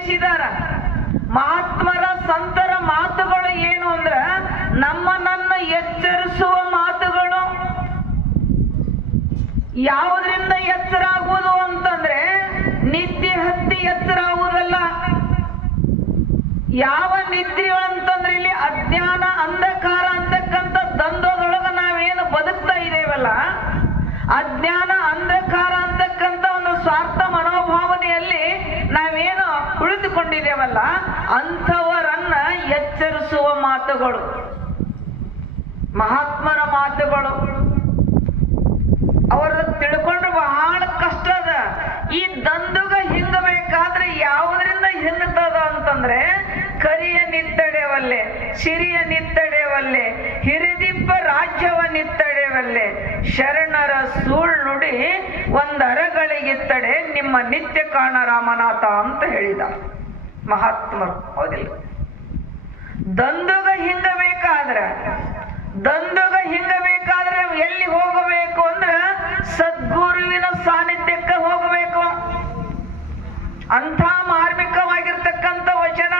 ತಿಳಿಸಿದಾರ. ಮಹಾತ್ಮರ ಸಂತರ ಮಾತುಗಳು ಏನು ಅಂದ್ರ ನಮ್ಮನ್ನ ಎಚ್ಚರಿಸುವ ಮಾತುಗಳು. ಯಾವುದರಿಂದ ಎಚ್ಚರ ಆಗುವುದು ಅಂತಂದ್ರೆ ನಿದ್ದೆ ಹತ್ತಿ ಎಚ್ಚರ ಆಗುವುದಲ್ಲ. ಯಾವ ನಿದ್ರೆ ಅಂತಂದ್ರೆ ಇಲ್ಲಿ ಅಜ್ಞಾನ ಅಂಧಕಾರ ಅಂತಕ್ಕಂಥ ದಂಧದೊಳಗ ನಾವೇನು ಬದುಕ್ತಾ ಇದ್ದೇವಲ್ಲ, ಅಜ್ಞಾನ ಅಂಧಕಾರ ಅಂತಕ್ಕಂಥ ಒಂದು ಸ್ವಾರ್ಥ ಮನೋಭಾವನೆಯಲ್ಲಿ ನಾವೇನು ಉಳಿದುಕೊಂಡಿದ್ದೇವಲ್ಲ, ಅಂಥವರನ್ನ ಎಚ್ಚರಿಸುವ ಮಾತುಗಳು ಮಹಾತ್ಮರ ಮಾತುಗಳು. ಅವ್ರದ್ದು ತಿಳ್ಕೊಂಡ್ರೆ ಬಹಳ ಕಷ್ಟ ಅದ. ಈ ದಂದುಗ ಹಿಂಗಬೇಕಾದ್ರೆ ಯಾವುದರಿಂದ ಹಿಂಗತದ ಅಂತಂದ್ರೆ ಕರಿಯ ನಿತ್ತಡೆವಲ್ಲೆ, ಸಿರಿಯ ನಿತ್ತಡೆವಲ್ಲೆ, ಹಿರಿದಿಬ್ಬ ರಾಜ್ಯವ ನಿತ್ತಡೆವಲ್ಲೆ, ಶರಣರ ಸೂಳ್ ನುಡಿ ಒಂದರಗಳಿಗಿತ್ತಡೆ ನಿಮ್ಮ ನಿತ್ಯ ಕಾಣ ರಾಮನಾಥ ಅಂತ ಹೇಳಿದ ಮಹಾತ್ಮರು. ಹೌದಿಲ್ಲ? ದಂದುಗ ಹಿಂಗಬೇಕಾದ್ರೆ ಎಲ್ಲಿ ಹೋಗಬೇಕು ಅಂದ್ರೆ ಸದ್ಗುರುವಿನ ಸಾನ್ನಿಧ್ಯಕ್ಕೆ ಹೋಗಬೇಕು. ಅಂಥ ಮಾರ್ಮಿಕವಾಗಿರ್ತಕ್ಕಂಥ ವಚನ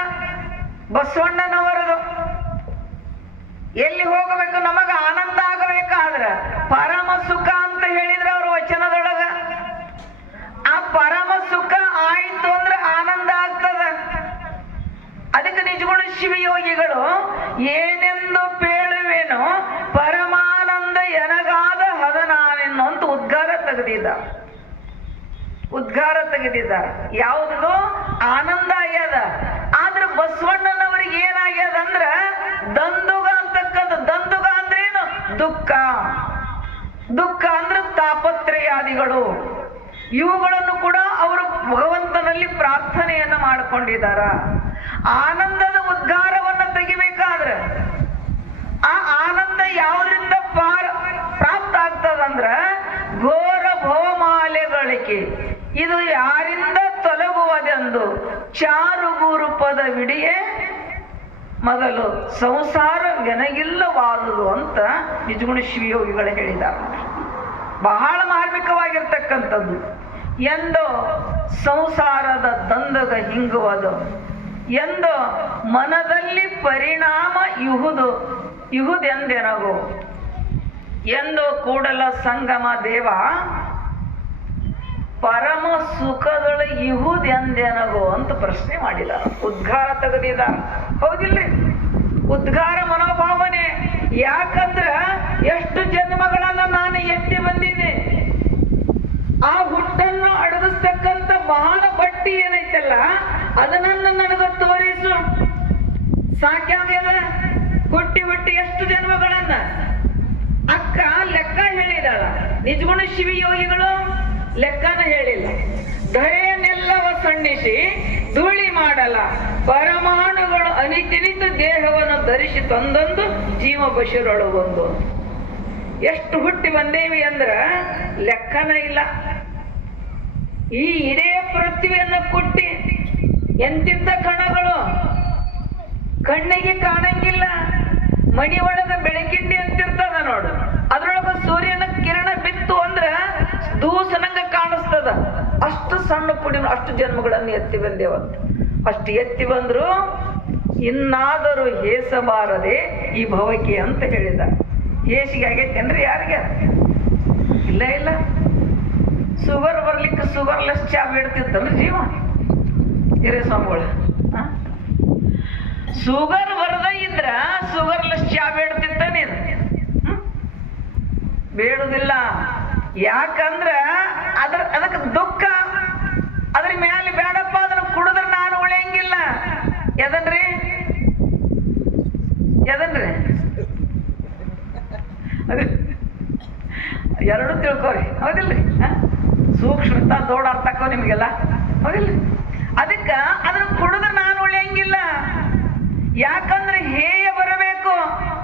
ಬಸವಣ್ಣನವರದು. ಎಲ್ಲಿ ಹೋಗಬೇಕು? ನಮಗ ಆನಂದ ಆಗಬೇಕಾದ್ರ ಪರಮ ಸುಖ ಅಂತ ಹೇಳಿದ್ರೆ ಅವ್ರ ವಚನದೊಳಗ. ಆ ಪರಮ ಸುಖ ಆಯ್ತು ಅಂದ್ರೆ ಆನಂದ ಆಗ್ತದ. ಅದಕ್ಕೆ ನಿಜಗುಣ ಶಿವಯೋಗಿಗಳು ಏನೆಂದು ಪೇಳುವೇನು ಪರಮಾನಂದ ಎನಗಾದ ಹದನಾನೆನ್ನು ಅಂತ ಉದ್ಗಾರ ತೆಗೆದಿದ್ದಾರೆ. ಯಾವುದು ಆನಂದ ಆಗ್ಯದ. ಆದ್ರೆ ಬಸವಣ್ಣನವರಿಗೆ ಏನಾಗ್ಯದ ಅಂದ್ರ ದಂದುಗ ಅಂತಕ್ಕಂಥ, ದಂದುಗ ಅಂದ್ರೇನು? ದುಃಖ ಅಂದ್ರೆ ತಾಪತ್ರಯಾದಿಗಳು. ಇವುಗಳನ್ನು ಕೂಡ ಅವರು ಭಗವಂತನಲ್ಲಿ ಪ್ರಾರ್ಥನೆಯನ್ನ ಮಾಡಿಕೊಂಡಿದ್ದಾರ. ಆನಂದದ ಉದ್ಗಾರವನ್ನ ತೆಗಿಬೇಕಾದ್ರೆ ಆ ಆನಂದ ಯಾವುದರಿಂದ ಪ್ರಾಪ್ತ ಆಗ್ತದಂದ್ರ ಘೋರ ಭವಮಾಲೆಗಳಿಗೆ ಇದು ಯಾರಿಂದ ತೊಲಗುವುದೆಂದು ಚಾರುಗೂರು ಪದವಿಡಿಯೇ ಮೊದಲು ಸಂಸಾರ ವೆನಗಿಲ್ಲವಾದುದು ಅಂತ ನಿಜಗುಣ ಶಿವಯೋಗಿಗಳು ಹೇಳಿದ್ದಾರೆ. ಬಹಳ ಮಾರ್ಮಿಕವಾಗಿರ್ತಕ್ಕಂಥದ್ದು. ಎಂದು ಸಂಸಾರದ ದಂದಗ ಹಿಂಗುವುದು, ಎಂದು ಮನದಲ್ಲಿ ಪರಿಣಾಮ ಇಹುದೆಂದೆನಗೋ, ಎಂದು ಕೂಡಲ ಸಂಗಮ ದೇವ ಪರಮ ಸುಖದೊಳ ಇಹುದೆಂದೆನಗೋ ಅಂತ ಪ್ರಶ್ನೆ ಮಾಡಿದಾರ. ಉದ್ಗಾರ ತೆಗೆದಿದ್ದಾರೆ. ಹೌದಿಲ್ಲ? ಉದ್ಗಾರ ಮನೋಭಾವನೆ. ಯಾಕಂದ್ರ ಎಷ್ಟು ಜನ್ಮಗಳನ್ನ ನಾನು ಎತ್ತಿ ಬಂದಿದ್ದೆ. ಆ ಹುಟ್ಟನ್ನು ಅಡಗಿಸ್ತಕ್ಕಂಥ ಬಹಳ ಬಟ್ಟಿ ಏನೈತಲ್ಲ ಅದನ್ನ ನನಗ ತೋರಿಸು. ಸಾಕ್ಯಾಗ್ಯದ. ಹುಟ್ಟಿ ಎಷ್ಟು ಜನ್ಮಗಳನ್ನ ಅಕ್ಕ ಲೆಕ್ಕ ಹೇಳಿದಾಳ. ನಿಜಗುಣ ಶಿವಯೋಗಿಗಳು ಲೆಕ್ಕನ ಹೇಳಿಲ್ಲ. ಧರೆಯನ್ನೆಲ್ಲವ ಸಣ್ಣಿಸಿ ಧೂಳಿ ಮಾಡಲ ಪರಮಾಣುಗಳು ಅನಿತಿನಿತು ದೇಹವನ್ನು ಧರಿಸಿ ತಂದೊಂದು ಜೀವ ಬಶರೊಳಗೊಂದು. ಎಷ್ಟು ಹುಟ್ಟಿ ಬಂದೇವಿ ಅಂದ್ರ ಲೆಕ್ಕನ ಇಲ್ಲ. ಈ ಇಡೇ ಪೃಥ್ವಿಯನ್ನು ಕುಟ್ಟಿ ಎಂತಿದ್ದ ಕಣಗಳು ಕಣ್ಣಿಗೆ ಕಾಣಂಗಿಲ್ಲ. ಮಣಿ ಒಳಗ ಬೆಳಕಿಂಡಿ ಅಂತಿರ್ತದ ನೋಡು, ಅದ್ರೊಳಗ ಸೂರ್ಯನ ಕಿರಣ ಬಿತ್ತು ಅಂದ್ರ ದೂಸನಂಗ ಕಾಣಿಸ್ತದ. ಅಷ್ಟು ಸಣ್ಣ ಪುಡಿ ಅಷ್ಟು ಜನ್ಮಗಳನ್ನು ಎತ್ತಿ ಬಂದೇವಂತ. ಅಷ್ಟು ಎತ್ತಿ ಬಂದ್ರು ಇನ್ನಾದರೂ ಹೇಸಬಾರದೆ ಈ ಭವಕ್ಕೆ ಅಂತ ಹೇಳಿದ. ಹೇಸಿಗೆ ಆಗೈತೇನ್ರಿ? ಯಾರಿಗೆ? ಇಲ್ಲ. ಶುಗರ್ ಬರ್ಲಿಕ್ಕೆ ಶುಗರ್ಲೆಸ್ ಚಾ ಬಿಡ್ತಿತ್ತಲ್ರಿ ಜೀವ ಹಿರೇ ಸ್ವಾಮಿಗಳು. ಶುಗರ್ ಬರದ ಇದ್ರ ಶುಗರ್ಲೆಸ್ ಚಾ ಬೇಡ್ತಿತ್ತಾನೆ. ಬೇಡುದಿಲ್ಲ. ಯಾಕಂದ್ರ ಅದಕ್ಕೆ ದುಃಖ. ಅದ್ರ ಮ್ಯಾಲೆ ಬೇಡಪ್ಪ ಅದನ್ನ ಕುಡಿದ್ರೆ ನಾನು ಉಳಿಯಂಗಿಲ್ಲ. ಎದನ್ರಿ ಎರಡು ತಿಳ್ಕೊರಿ. ಹೌದಿಲ್ರಿ? ಸೂಕ್ಷ್ಮತ ದೊಡ್ಡ ಅರ್ಥಕ್ಕೋ ನಿಮ್ಗೆಲ್ಲ. ಹೌದಿಲ್ಲ? ಅದಕ್ಕ ಅದನ್ನ ಕುಡಿದ್ರೆ ನಾನು ಉಳಿಯಂಗಿಲ್ಲ. ಯಾಕಂದ್ರೆ ಹೇಯ ಬರಬೇಕು,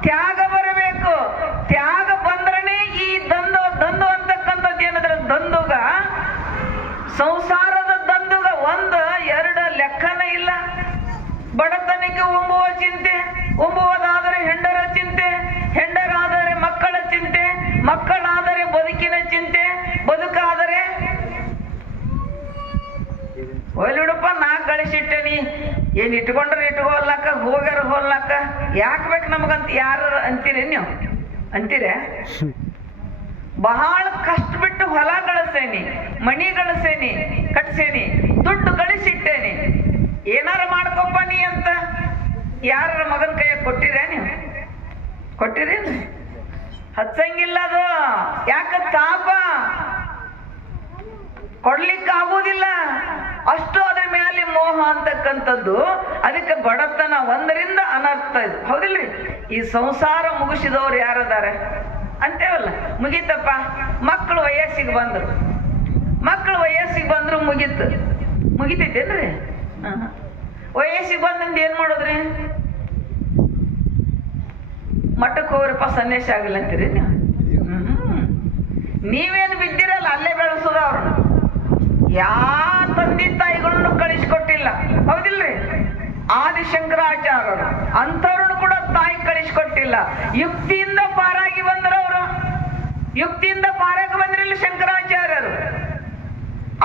ತ್ಯಾಗ ಬರಬೇಕು. ತ್ಯಾಗ ಬಂದ್ರನೇ ಈ ದಂದು ಅಂತಕ್ಕಂಥದ್ದು ಏನಂದ್ರೆ ದಂದುಗ, ಸಂಸಾರದ ದಂದುಗ. ಒಂದು ಎರಡು ಲೆಕ್ಕನ ಇಲ್ಲ. ಬಡತನಕ್ಕೆ ಉಂಬುವ ಚಿಂತೆ, ಉಂಬುವುದಾದರೆ ಹೆಂಡರ ಚಿಂತೆ, ಹೆಂಡರಾದರೆ ಮಕ್ಕಳ ಚಿಂತೆ, ಮಕ್ಕಳಾದರೆ ಬದುಕಿನ ಚಿಂತೆ, ಬದುಕಾದರೆ ಒಯ್ಲಿಡಪ್ಪ ನಾ ಗಳಿಸಿ ಗಳಿಸಿಟ್ಟೇನಿ, ಏನ್ ಇಟ್ಕೊಂಡ್ರೆ ಇಟ್ಕೊಲ್ಲಕ್ಕ, ಹೋಗ್ಯಾರ ಹೋಗ್ಲಕ್ಕ, ಯಾಕೆ ಬೇಕು ನಮಗಂತ ಯಾರು ಅಂತೀರಿ? ನೀವು ಅಂತೀರ? ಬಹಳ ಕಷ್ಟ ಬಿಟ್ಟು ಹೊಲ ಗಳಿಸೇನಿ, ಮಣಿ ಗಳಿಸೇನಿ, ಕಟ್ಸೇನಿ, ದುಡ್ಡು ಗಳಿಸಿಟ್ಟೇನಿ, ಏನಾರ ಮಾಡ್ಕೊಪ್ಪ ನೀ ಅಂತ ಯಾರ ಮಗನ ಕೈಯಾಗ ಕೊಟ್ಟಿರ? ನೀವು ಕೊಟ್ಟಿರಿ? ಹಚ್ಚಂಗಿಲ್ಲ. ಅದು ಯಾಕ? ತಾಪ ಕೊಡ್ಲಿಕ್ಕೆ ಆಗುವುದಿಲ್ಲ, ಅಷ್ಟು ಅದ್ರ ಮೇಲೆ ಮೋಹ ಅಂತಕ್ಕಂಥದ್ದು. ಅದಕ್ಕೆ ಬಡತನ ಒಂದರಿಂದ ಅನರ್ಥ ಇದು, ಹೌದಿಲ್ರಿ? ಈ ಸಂಸಾರ ಮುಗಿಸಿದವ್ರು ಯಾರದಾರ ಅಂತೇವಲ್ಲ, ಮುಗೀತಪ್ಪ. ಮಕ್ಕಳು ವಯಸ್ಸಿಗೆ ಬಂದ್ರು, ಮುಗಿತೈತೇನ್ರಿ? ವಯಸ್ಸಿಗೆ ಬಂದಿಂದ ಏನ್ ಮಾಡೋದ್ರಿ? ಮಠಕ್ಕೆ ಹೋಗ್ರಪ್ಪ, ಸನ್ಯಾಸ ಆಗಿಲ್ಲ ಅಂತೀರಿ ನೀವು? ನೀವೇನು ಬಿದ್ದಿರಲ್ಲ ಅಲ್ಲೇ ಬೆಳೆಸೋದ ಅವ್ರನ್ನ. ಯಾ ತಂದೆ ತಾಯಿಗಳನ್ನು ಕಳಿಸ್ಕೊಟ್ಟಿಲ್ಲ, ಹೌದಿಲ್ರಿ? ಆದಿಶಂಕರಾಚಾರ್ಯರು ಅಂಥವ್ರನ್ನು ಕೂಡ ತಾಯಿ ಕಳಿಸ್ಕೊಟ್ಟಿಲ್ಲ. ಯುಕ್ತಿಯಿಂದ ಪಾರಾಗಿ ಬಂದ್ರವ್ರು, ಯುಕ್ತಿಯಿಂದ ಪಾರಾಗಿ ಬಂದ್ರಿಲ್ಲ ಶಂಕರಾಚಾರ್ಯರು.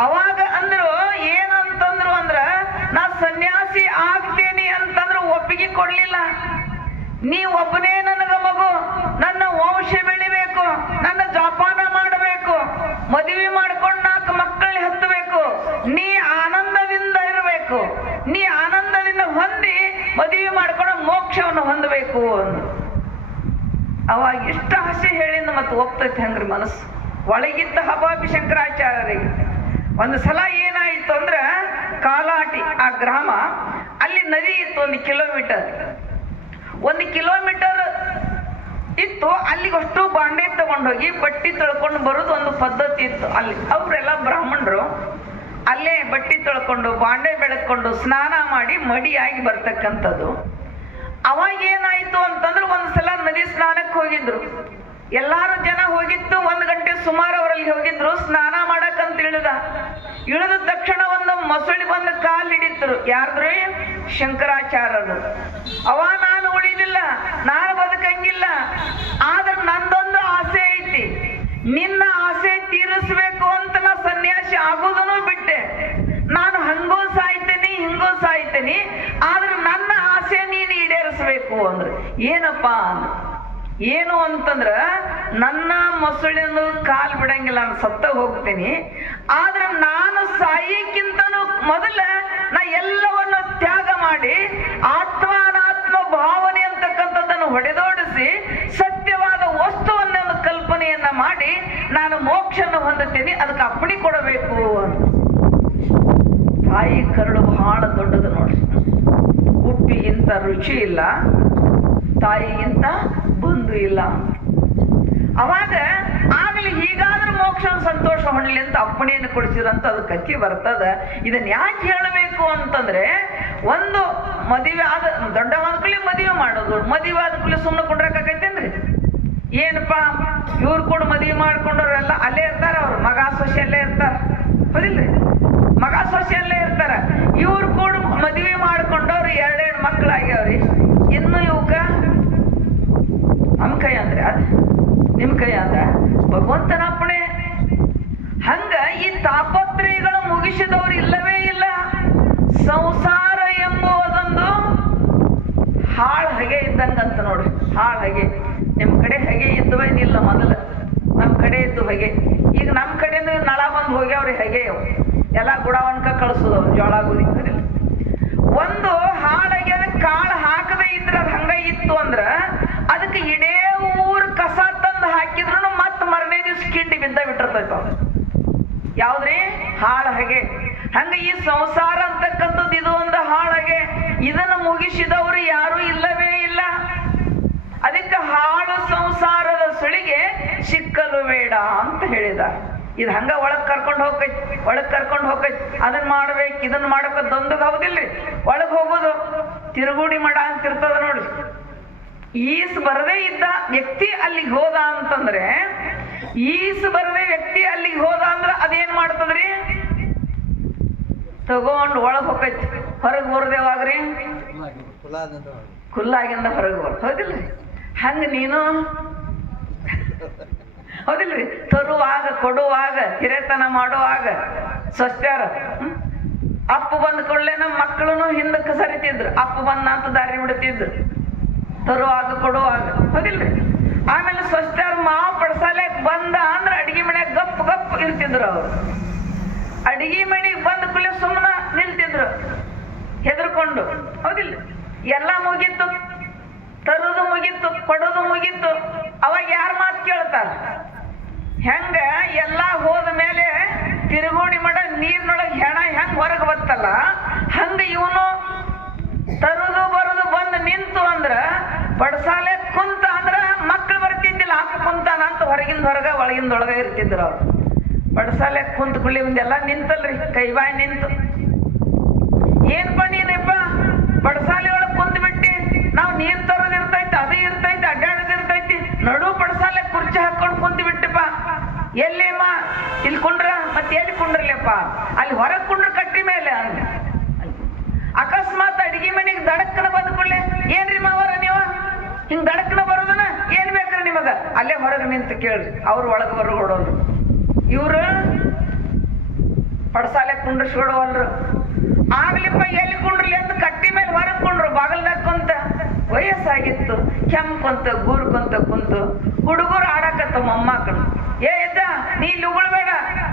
ಅವಾಗ ಅಂದ್ರು ಏನಂತಂದ್ರು ಅಂದ್ರ, ನಾ ಸನ್ಯಾಸಿ ಆಗ್ತೇನಿ ಅಂತಂದ್ರು ಒಪ್ಪಿಗೆ ಕೊಡ್ಲಿಲ್ಲ. ನೀ ಒಬ್ಬನೇ ನನಗ ಮಗು, ನನ್ನ ವಂಶ ಬೆಳಿಬೇಕು, ನನ್ನ ಜಪಾನ ಮಾಡಬೇಕು, ಮದುವೆ ಮಾಡ್ಕೊಂಡು 4 ಮಕ್ಕಳನ್ನ ಹತ್ತಬೇಕು, ನೀ ಆನಂದದಿಂದ ಇರಬೇಕು, ನೀ ಆನಂದದಿಂದ ಹೊಂದಿ ಮದುವೆ ಮಾಡ್ಕೊಂಡು ಮೋಕ್ಷವನ್ನು ಹೊಂದಬೇಕು ಅಂದ್ರು. ಅವಾಗ ಇಷ್ಟ ಆಸೆ ಹೇಳಿಂದ ಮತ್ತೆ ಒಪ್ತೈತಿ ಹಂಗ್ರಿ ಮನಸ್ಸು ಒಳಗಿದ್ದ ಹಬಾಬಿ ಶಂಕರಾಚಾರ್ಯರಿಗೆ. ಒಂದು ಸಲ ಏನಾಯಿತು ಅಂದ್ರ, ಕಾಲಾಟಿ ಆ ಗ್ರಾಮ, ಅಲ್ಲಿ ನದಿ ಇತ್ತು 1 ಕಿಲೋಮೀಟರ್. 1 ಕಿಲೋಮೀಟರ್ ಇತ್ತು. ಅಲ್ಲಿಗಷ್ಟು ಬಾಂಡೆ ತಗೊಂಡೋಗಿ ಬಟ್ಟಿ ತೊಳ್ಕೊಂಡು ಬರೋದು ಒಂದು ಪದ್ಧತಿ ಇತ್ತು ಅಲ್ಲಿ. ಅವರೆಲ್ಲ ಬ್ರಾಹ್ಮಣರು ಅಲ್ಲೇ ಬಟ್ಟಿ ತೊಳ್ಕೊಂಡು ಬಾಂಡೆ ಬೆಳಕೊಂಡು ಸ್ನಾನ ಮಾಡಿ ಮಡಿಯಾಗಿ ಬರ್ತಕ್ಕಂಥದ್ದು. ಅವಾಗ ಏನಾಯ್ತು ಅಂತಂದ್ರೆ, ಒಂದ್ಸಲ ನದಿ ಸ್ನಾನಕ್ಕೆ ಹೋಗಿದ್ರು, ಎಲ್ಲಾರು ಜನ ಹೋಗಿತ್ತು. 1 ಗಂಟೆ ಸುಮಾರು ಅವರಲ್ಲಿ ಹೋಗಿದ್ರು ಸ್ನಾನ ಮಾಡಕ್ಕಂತ ಇಳಿದ ತಕ್ಷಣ ಒಂದು ಮೊಸಳಿ ಬಂದು ಕಾಲು ಹಿಡಿತರು. ಯಾರ್ದ್ರಿ? ಶಂಕರಾಚಾರ್ಯರು. ನಾನು ಉಳಿದಿಲ್ಲ, ನಾನು ಬದುಕಂಗಿಲ್ಲ, ಆದ್ರೆ ನಂದೊಂದು ಆಸೆ ಐತಿ, ನಿನ್ನ ಆಸೆ ತೀರಿಸ್ಬೇಕು ಅಂತ ನಾ ಸನ್ಯಾಸಿ ಆಗೋದನ್ನು ಬಿಟ್ಟೆ. ನಾನು ಹಂಗೂ ಸಾಯ್ತೇನಿ, ಹಿಂಗೂ ಸಾಯ್ತೇನಿ, ಆದ್ರೆ ನನ್ನ ಆಸೆ ನೀನು ಈಡೇರಿಸ್ಬೇಕು ಅಂದ್ರೆ. ಏನಪ್ಪ ಅಂದ್ರು. ಏನು ಅಂತಂದ್ರ, ನನ್ನ ಮೊಸಳಿನ ಕಾಲ್ ಬಿಡಂಗಿಲ್ಲ, ನಾನು ಸತ್ತ ಹೋಗ್ತೀನಿ, ಆದ್ರೆ ನಾನು ಸಾಯಿಕ್ಕಿಂತನೂ ಮೊದಲ ನಾ ಎಲ್ಲವನ್ನು ತ್ಯಾಗ ಮಾಡಿ ಆತ್ಮಾನಾತ್ಮ ಭಾವನೆ ಅಂತಕ್ಕಂಥದ್ದನ್ನು ಹೊಡೆದೋಡಿಸಿ ಸತ್ಯವಾದ ವಸ್ತುವನ್ನ ಒಂದು ಕಲ್ಪನೆಯನ್ನ ಮಾಡಿ ನಾನು ಮೋಕ್ಷನ ಹೊಂದುತ್ತೇನೆ, ಅದಕ್ಕೆ ಅಪ್ಪಣೆ ಕೊಡಬೇಕು ಅಂತ. ತಾಯಿ ಕರುಳು ಬಹಳ ದೊಡ್ಡದು ನೋಡ್ರಿ. ಉಪ್ಪಿಗಿಂತ ರುಚಿ ಇಲ್ಲ, ತಾಯಿಗಿಂತ ಬಂಧು ಇಲ್ಲ. ಅವಾಗ ಆಗಲಿ ಹೀಗಾದ್ರೂ ಮೋಕ್ಷ ಸಂತೋಷ ಹೊಂದಲಿ ಅಂತ ಅಪ್ಪಣೆಯನ್ನು ಕೊಡಿಸಿರಂತ ಅದು ಕತ್ತಿ ಬರ್ತದ. ಇದನ್ನ ಯಾಕೆ ಹೇಳಬೇಕು ಅಂತಂದ್ರೆ, ಒಂದು ಮದುವೆ ಆದ ದೊಡ್ಡವಾದ ಕೂಡಲೇ ಮದುವೆ ಮಾಡೋದು, ಮದುವೆ ಆದ ಕೂಡಲೇ ಸುಮ್ಮನೆ ಕುಂಡ್ರಕೈತೇನ್ರಿ? ಏನಪ್ಪಾ, ಇವ್ರು ಕೂಡ ಮದುವೆ ಮಾಡ್ಕೊಂಡವ್ರೆಲ್ಲ ಅಲ್ಲೇ ಇರ್ತಾರ, ಅವ್ರು ಮಗ ಸೊಸೆ ಅಲ್ಲೇ ಇರ್ತಾರ, ಹೌದಿಲ್ರಿ? ಮಗ ಸೊಸೆ ಅಲ್ಲೇ ಇರ್ತಾರ. ಇವ್ರು ಕೂಡ ಮದುವೆ ಮಾಡ್ಕೊಂಡವ್ರು 2 ಮಕ್ಕಳಾಗ್ಯಾವ್ರಿ. ಇನ್ನು ಇವಕ್ಕ ನಮ್ಮ ಕೈ ಅಂದ್ರೆ ಅದ, ನಿಮ್ ಕೈ ಅದ ಭಗವಂತನ ಅಪ್ಪಣೆ. ಹಂಗ ಈ ತಾಪತ್ರಯಗಳು ಮುಗಿಸಿದವ್ರು ಇಲ್ಲವೇ ಇಲ್ಲ. ಸಂಸಾರ ಎಂಬುವುದೊಂದು ಹಾಳು ಹಗೆ ಇದ್ದಂಗಂತ ನೋಡ್ರಿ. ಹಾಳು ಹಗೆ ನಿಮ್ ಕಡೆ ಹಗೆ ಇದ್ದವೇನಿಲ್ಲ, ಮೊದಲು ನಮ್ ಕಡೆ ಇದ್ದು ಹಗೆ. ಈಗ ನಮ್ ಕಡೆಯಿಂದ ನಳ ಬಂದು ಹೋಗ್ಯಾವ್ರಿ ಹಗೆ. ಎಲ್ಲ ಗುಡವನ್ಕ ಕಳಿಸೋದವ್ರು ಜೋಳ ಗುದಿ. ಒಂದು ಹಾಳಾಗಿ ಅದಕ್ಕೆ ಕಾಳು ಹಾಕದೇ ಇದ್ರ ಅದು ಹಂಗ ಇತ್ತು ಅಂದ್ರ, ಅದಕ್ಕೆ ಇಡೇ ಊರ್ ಕಸ ತಂದು ಹಾಕಿದ್ರು ಮತ್ ಮರನೇ ದಿವ್ಸ ಕಿಂಡಿ ಬಿದ್ದ ಬಿಟ್ಟಿರ್ತೈತ. ಯಾವ್ದ್ರಿ? ಹಾಳ ಹಗೆ. ಹಂಗ ಈ ಸಂಸಾರ ಅಂತಕ್ಕಂಥದ್ದು ಇದು ಒಂದು ಹಾಳಗೆ. ಇದನ್ನು ಮುಗಿಸಿದವರು ಯಾರು ಇಲ್ಲವೇ ಇಲ್ಲ. ಅದಕ್ಕೆ ಹಾಳು ಸಂಸಾರದ ಸುಳಿಗೆ ಸಿಕ್ಕಲು ಬೇಡ ಅಂತ ಹೇಳಿದ. ಇದು ಹಂಗ ಒಳಗ್ ಕರ್ಕೊಂಡು ಹೋಗೈತಿ, ಅದನ್ನ ಮಾಡ್ಬೇಕು, ಇದನ್ನ ಮಾಡಬೇಕಂದೊಂದು ಹೌದಿಲ್ರಿ. ಒಳಗ್ ಹೋಗೋದು ತಿರುಗುಡಿ ಮಾಡ ಅಂತ ಇರ್ತದ ನೋಡ್ರಿ. ಈಸ್ ಬರದೇ ಇದ್ದ ವ್ಯಕ್ತಿ ಅಲ್ಲಿಗೆ ಹೋದ ಅಂತಂದ್ರೆ, ಈಸ್ ಬರದೇ ವ್ಯಕ್ತಿ ಅಲ್ಲಿಗೆ ಹೋದ ಅಂದ್ರೆ ಅದೇನ್ ಮಾಡ್ತದ್ರಿ? ತಗೊಂಡು ಒಳಗ್ ಹೋಗೈತಿ. ಹೊರಗೆ ಬರೋದೇವಾಗ್ರಿ? ಕುಲ್ಲಾಗಿಂದ ಹೊರಗೆ ಬರ್ತದೆ, ಹೌದಿಲ್ರಿ? ಹಂಗ ನೀನು ಹೌದಿಲ್ರಿ? ತರುವಾಗ, ಕೊಡುವಾಗ, ಹಿರೇತನ ಮಾಡುವಾಗ ಸ್ವಸ್ಥ್ಯಾರ ಅಪ್ಪ ಬಂದ ಕೂಡಲೇ ನಮ್ಮ ಮಕ್ಕಳು ಹಿಂದಕ್ಕೆ ಸರಿತಿದ್ರು. ಅಪ್ಪ ಬಂದ ಅಂತ ದಾರಿ ಬಿಡ್ತಿದ್ರು, ತರುವಾಗ ಕೊಡುವಾಗ, ಹೌದಿಲ್ರಿ? ಆಮೇಲೆ ಸ್ವಚ್ಛರು ಮಾವು ಪಡ್ಸಾಲೆಕ್ ಬಂದ ಅಂದ್ರೆ ಅಡಿಗೆ ಮನೆಯಾಗ ಗಪ್ ಗಪ್ ಇರ್ತಿದ್ರು. ಅವ್ರು ಅಡಿಗೆ ಮನೆಗೆ ಬಂದ ಕೂಡಲೇ ಸುಮ್ಮನ ನಿಲ್ತಿದ್ರು ಹೆದರ್ಕೊಂಡು, ಹೌದಿಲ್ಲ? ಎಲ್ಲ ಮುಗೀತು, ತರೋದು ಮುಗೀತು, ಕೊಡೋದು ಮುಗೀತು. ಅವಾಗ ಯಾರ ಮಾತು ಕೇಳ್ತಾರ? ಹೆಂಗ ಎಲ್ಲ ಹೋದ ಮೇಲೆ ತಿರುಗೋಣಿ ಮಾಡ ನೀರ್ನೊಳಗೆ ಹೆಣ ಹೆಂಗ್ ಹೊರಗೆ ಬರ್ತಲ್ಲ, ಹಂಗ ಇವನು ತರುದು ಬರುದು ಬಂದು ನಿಂತು ಅಂದ್ರ ಪಡ್ಸಾಲೆ ಕುಂತ ಅಂದ್ರ ಮಕ್ಳು ಬರ್ತಿದ್ದಿಲ್ಲ, ಅಪ್ಪ ಕುಂತಾನ ಅಂತ ಹೊರಗಿಂದ ಹೊರಗ ಒಳಗಿಂದೊಳಗ ಇರ್ತಿದ್ರು. ಅವ್ರು ಪಡ್ಸಾಲೆ ಕುಂತ ಕುಳ್ಳಿ ಮುಂದೆಲ್ಲ ನಿಂತಲ್ರಿ, ಕೈಬಾಯಿ ನಿಂತು. ಏನ್ಪ ನೀನಪ್ಪ ಪಡ್ಸಾಲೆ ಒಳಗೆ ಕುಂತ ಬಿಟ್ಟಿ, ನಾವು ನೀರ್ ತರೋದು ಇರ್ತೈತಿ, ಅದು ಇರ್ತೈತಿ, ಅಡ್ಡಾಡೋದು ಇರ್ತೈತಿ, ನಡು ಪಡ್ಸಾಲೆ ಕುರ್ಚಿ ಹಾಕೊಂಡು ಕುಂತ ಬಿಟ್ಟಪ್ಪ. ಎಲ್ಲೇಮ್ಮ ಇಲ್ಲಿ ಕುಂಡ್ರ, ಮತ್ತೆ ಎಲ್ಲಿ ಕುಂಡ್ರಲ್ಲಪ್ಪ? ಅಲ್ಲಿ ಹೊರಗೆ ಕುಂಡ್ರ ಕಟ್ಟಿ ಮೇಲೆ ಅಂದ. ಅಕಸ್ಮಾತ್ ಅಡಿಗೆ ಮನೆಗೆ ದಡಕ್ಕನ ಬಂದ್ಕೊಳ್ಳೆ, ಏನ್ರಿ ಮಾವರ ನೀವ ಹಿಂಗ್ ದಡಕ್ಕನ ಬರೋದನ, ಏನ್ ಬೇಕ್ರಿ ನಿಮಗ? ಅಲ್ಲೇ ಹೊರಗೆ ನಿಂತು ಕೇಳ್ರಿ, ಅವ್ರು ಒಳಗೆ ಹೊರಗೊಡೋರು. ಇವ್ರು ಪಡ್ಸಾಲೆ ಕುಂಡ್ರಿಸ್ಕೊಡೋವಲ್ರು. ಆಗ್ಲಿಪ್ಪ ಎಲ್ಲಿ ಕುಂಡ್ರಲಿ ಅಂತ ಕಟ್ಟಿ ಮೇಲೆ ಹೊರಗೆ ಕುಂಡ್ರು, ಬಾಗಲ್ದಾಗ ಕುಂತ. ವಯಸ್ಸಾಗಿತ್ತು, ಕೆಂಪಂತ ಗೂರ್ಕೊಂತ ಕುಂತು ಹುಡುಗರು ಆಡಕತ್ತ ಮೊಮ್ಮಕ್ಕಳು. ಏ ಎದ್ದ, ನೀ ಇಲ್ಲಿ ಉಗುಳ್ಬೇಡ,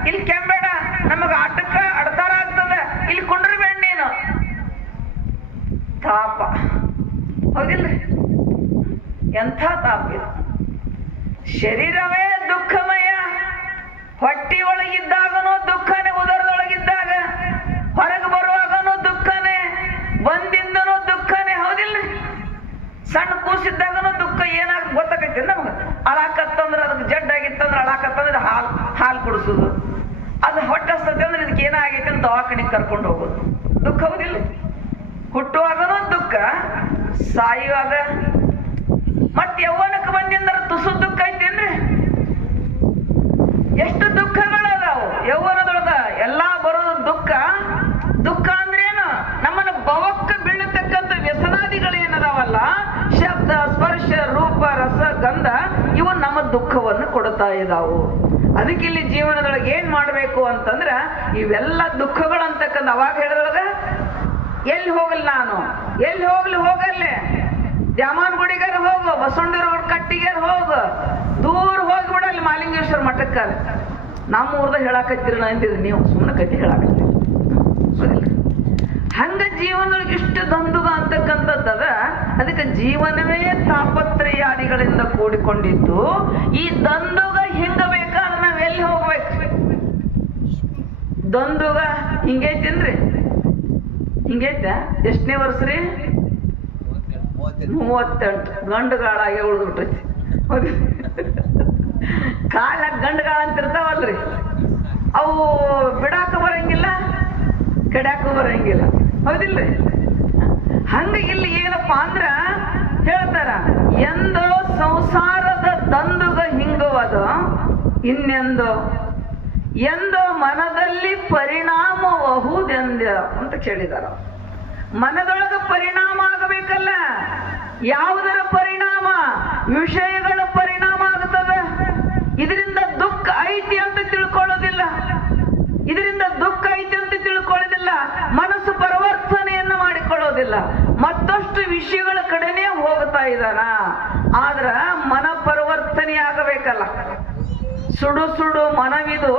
ಇಲ್ಲಿ ಕೆಂಬೇಡ, ನಮಗ ಆಟಕ್ಕ ಅಡ್ತಾರ ಆಗ್ತದ, ಇಲ್ಲಿ ಕುಂಡ್ರಬೇಡ ನೀನು. ತಾಪ, ಹೌದಿಲ್ರಿ? ಎಂಥ ತಾಪ ಇದು. ಶರೀರವೇ ದುಃಖಮಯ. ಹೊಟ್ಟಿ ಒಳಗಿದ್ದಾಗನೂ ದುಃಖನೇ, ಉದರದೊಳಗಿದ್ದಾಗ ಹೊರಗೆ ಬರುವಾಗನೂ ದುಃಖನೇ, ಬಂದಿಂದನೂ ದುಃಖನೇ, ಹೌದಿಲ್ರಿ? ಸಣ್ಣ ಕೂಸಿದ್ದಾಗನೂ ದುಃಖ. ಏನಾಗ ಗೊತ್ತಾಗೈತಿ ನಮ್ಗೆ? ಅಳಾಕತ್ತಂದ್ರೆ ಅದಕ್ಕೆ ಜಡ್ಡಾಗಿತ್ತಂದ್ರೆ ಅಳಾಕತ್ತಂದ್ರೆ ಹಾಲು ಕುಡಿಸೋದು, ಅದು ಹೊಟ್ಟೆ ಹಸ್ತದೆ ಅಂದ್ರೆ ಇದಕ್ಕೆ ಏನಾಗೈತಿ ಅಂತ ದವಾಖಾನಿಗೆ ಕರ್ಕೊಂಡು ಹೋಗೋದು. ದುಃಖ, ಹೌದಿಲ್ಲ? ಹುಟ್ಟುವಾಗನೂ ದುಃಖ, ಸಾಯುವಾಗ ಮತ್ತೆ ಯೌವನಕ್ಕೆ ಬಂದಿಂದ್ರೆ ತುಸು ದುಃಖ ಐತೇನ್ರಿ? ಎಷ್ಟು ದುಃಖಗಳದಾವು ಯೌವನದೊಳಗ. ಎಲ್ಲಾ ಬರೋದು ದುಃಖ. ದುಃಖ ಅಂದ್ರೇನು? ನಮ್ಮನ್ನ ಭವಕ್ಕೆ ಬೀಳತಕ್ಕಂಥ ವ್ಯಸನಾದಿಗಳೇನದಾವಲ್ಲ, ಶಬ್ದ, ಸ್ಪರ್ಶ, ರೂಪ, ರಸ, ಗಂಧ, ಇವು ನಮ್ಮ ದುಃಖವನ್ನು ಕೊಡ್ತಾ ಇದಾವು. ಅದಕ್ಕೆ ಇಲ್ಲಿ ಜೀವನದೊಳಗೆ ಏನ್ ಮಾಡ್ಬೇಕು ಅಂತಂದ್ರ, ಇವೆಲ್ಲ ದುಃಖಗಳಂತಕ್ಕಂಥ ಅವಾಗ ಹೇಳಿದೊಳಗ ಎಲ್ಲಿ ಹೋಗಲ್ಲ ನಾನು, ಎಲ್ಲಿ ಹೋಗಲ್ಲೇ ದ್ಯಾಮನ್ ಗುಡಿಗಾರ ಹೋಗು, ಬಸವಣ್ಣವ್ರ ಕಟ್ಟಿಗಾರ ಹೋಗು, ದೂರ ಹೋಗ್ಬಿಡಲ್ಲಿ ಮಾಲಿಂಗೇಶ್ವರ ಮಠಕ್ಕ. ನಮ್ಮ ಊರ್ದಾಗ ಹೇಳಾಕತ್ತೀರಿ ಅಂತಿದ್ರಿ, ನೀವು ಸುಮ್ಮನೆ ಕಟ್ಟಿ ಹೇಳಾಕತ್ತೀರಿ. ಹಂಗ ಜೀವನದೊಳಗೆ ಇಷ್ಟು ದಂದುಗ ಅಂತಕ್ಕಂಥದ್ದದ. ಅದಕ್ಕೆ ಜೀವನವೇ ತಾಪತ್ರಯಾದಿಗಳಿಂದ ಕೂಡಿಕೊಂಡಿದ್ದು. ಈ ದಂದುಗ ಹಿಂಗ ಬೇಕಾದ್ರೆ ನಾವ್ ಎಲ್ಲಿ ಹೋಗ್ಬೇಕು? ದಂದುಗ ಹಿಂಗೈತೇನ್ರಿ? ಹಿಂಗೈತ? ಎಷ್ಟನೇ ವರ್ಷ ರೀ? 38. ಗಂಡುಗಾಳಾಗೆ ಉಳಿದ್ಬಿಟ್ಟೈತಿ. ಹೌದು, ಕಾಲ ಗಂಡುಗಾಳ ಅಂತಿರ್ತಾವಲ್ರಿ, ಅವು ಬಿಡಾಕ ಬರಂಗಿಲ್ಲ, ಕೆಡಾಕ ಬರಂಗಿಲ್ಲ, ಹೌದಿಲ್ರಿ? ಹಂಗ ಇಲ್ಲಿ ಏನಪ್ಪಾ ಅಂದ್ರ ಹೇಳ್ತಾರ, ಎಂದೋ ಸಂಸಾರದ ದಂದುಗ ಹಿಂಗುವದ ಇನ್ನೆಂದೋ, ಎಂದೋ ಮನದಲ್ಲಿ ಪರಿಣಾಮಬಹುದೆಂದ ಅಂತ ಕೇಳಿದಾರ. ಮನದೊಳಗ ಪರಿಣಾಮ ಆಗಬೇಕಲ್ಲ. ಯಾವುದರ ಪರಿಣಾಮ? ವಿಷಯಗಳ ಪರಿಣಾಮ ಆಗುತ್ತದೆ. ಇದರಿಂದ ದುಃಖ ಐತಿ ಅಂತ ತಿಳ್ಕೊಳ್ಳೋದಿಲ್ಲ, ಇದರಿಂದ ದುಃಖ ಐತಿ ಅಂತ ತಿಳ್ಕೊಳ್ಳೋದಿಲ್ಲ, ಮನಸ್ಸು ಪರಿವರ್ತನೆಯನ್ನ ಮಾಡಿಕೊಳ್ಳೋದಿಲ್ಲ, ಮತ್ತಷ್ಟು ವಿಷಯಗಳ ಕಡೆನೇ ಹೋಗ್ತಾ ಇದ್ದಾನ. ಆದ್ರ ಮನ ಪರಿವರ್ತನೆ ಆಗಬೇಕಲ್ಲ. ಸುಡು ಸುಡು ಮನವಿದು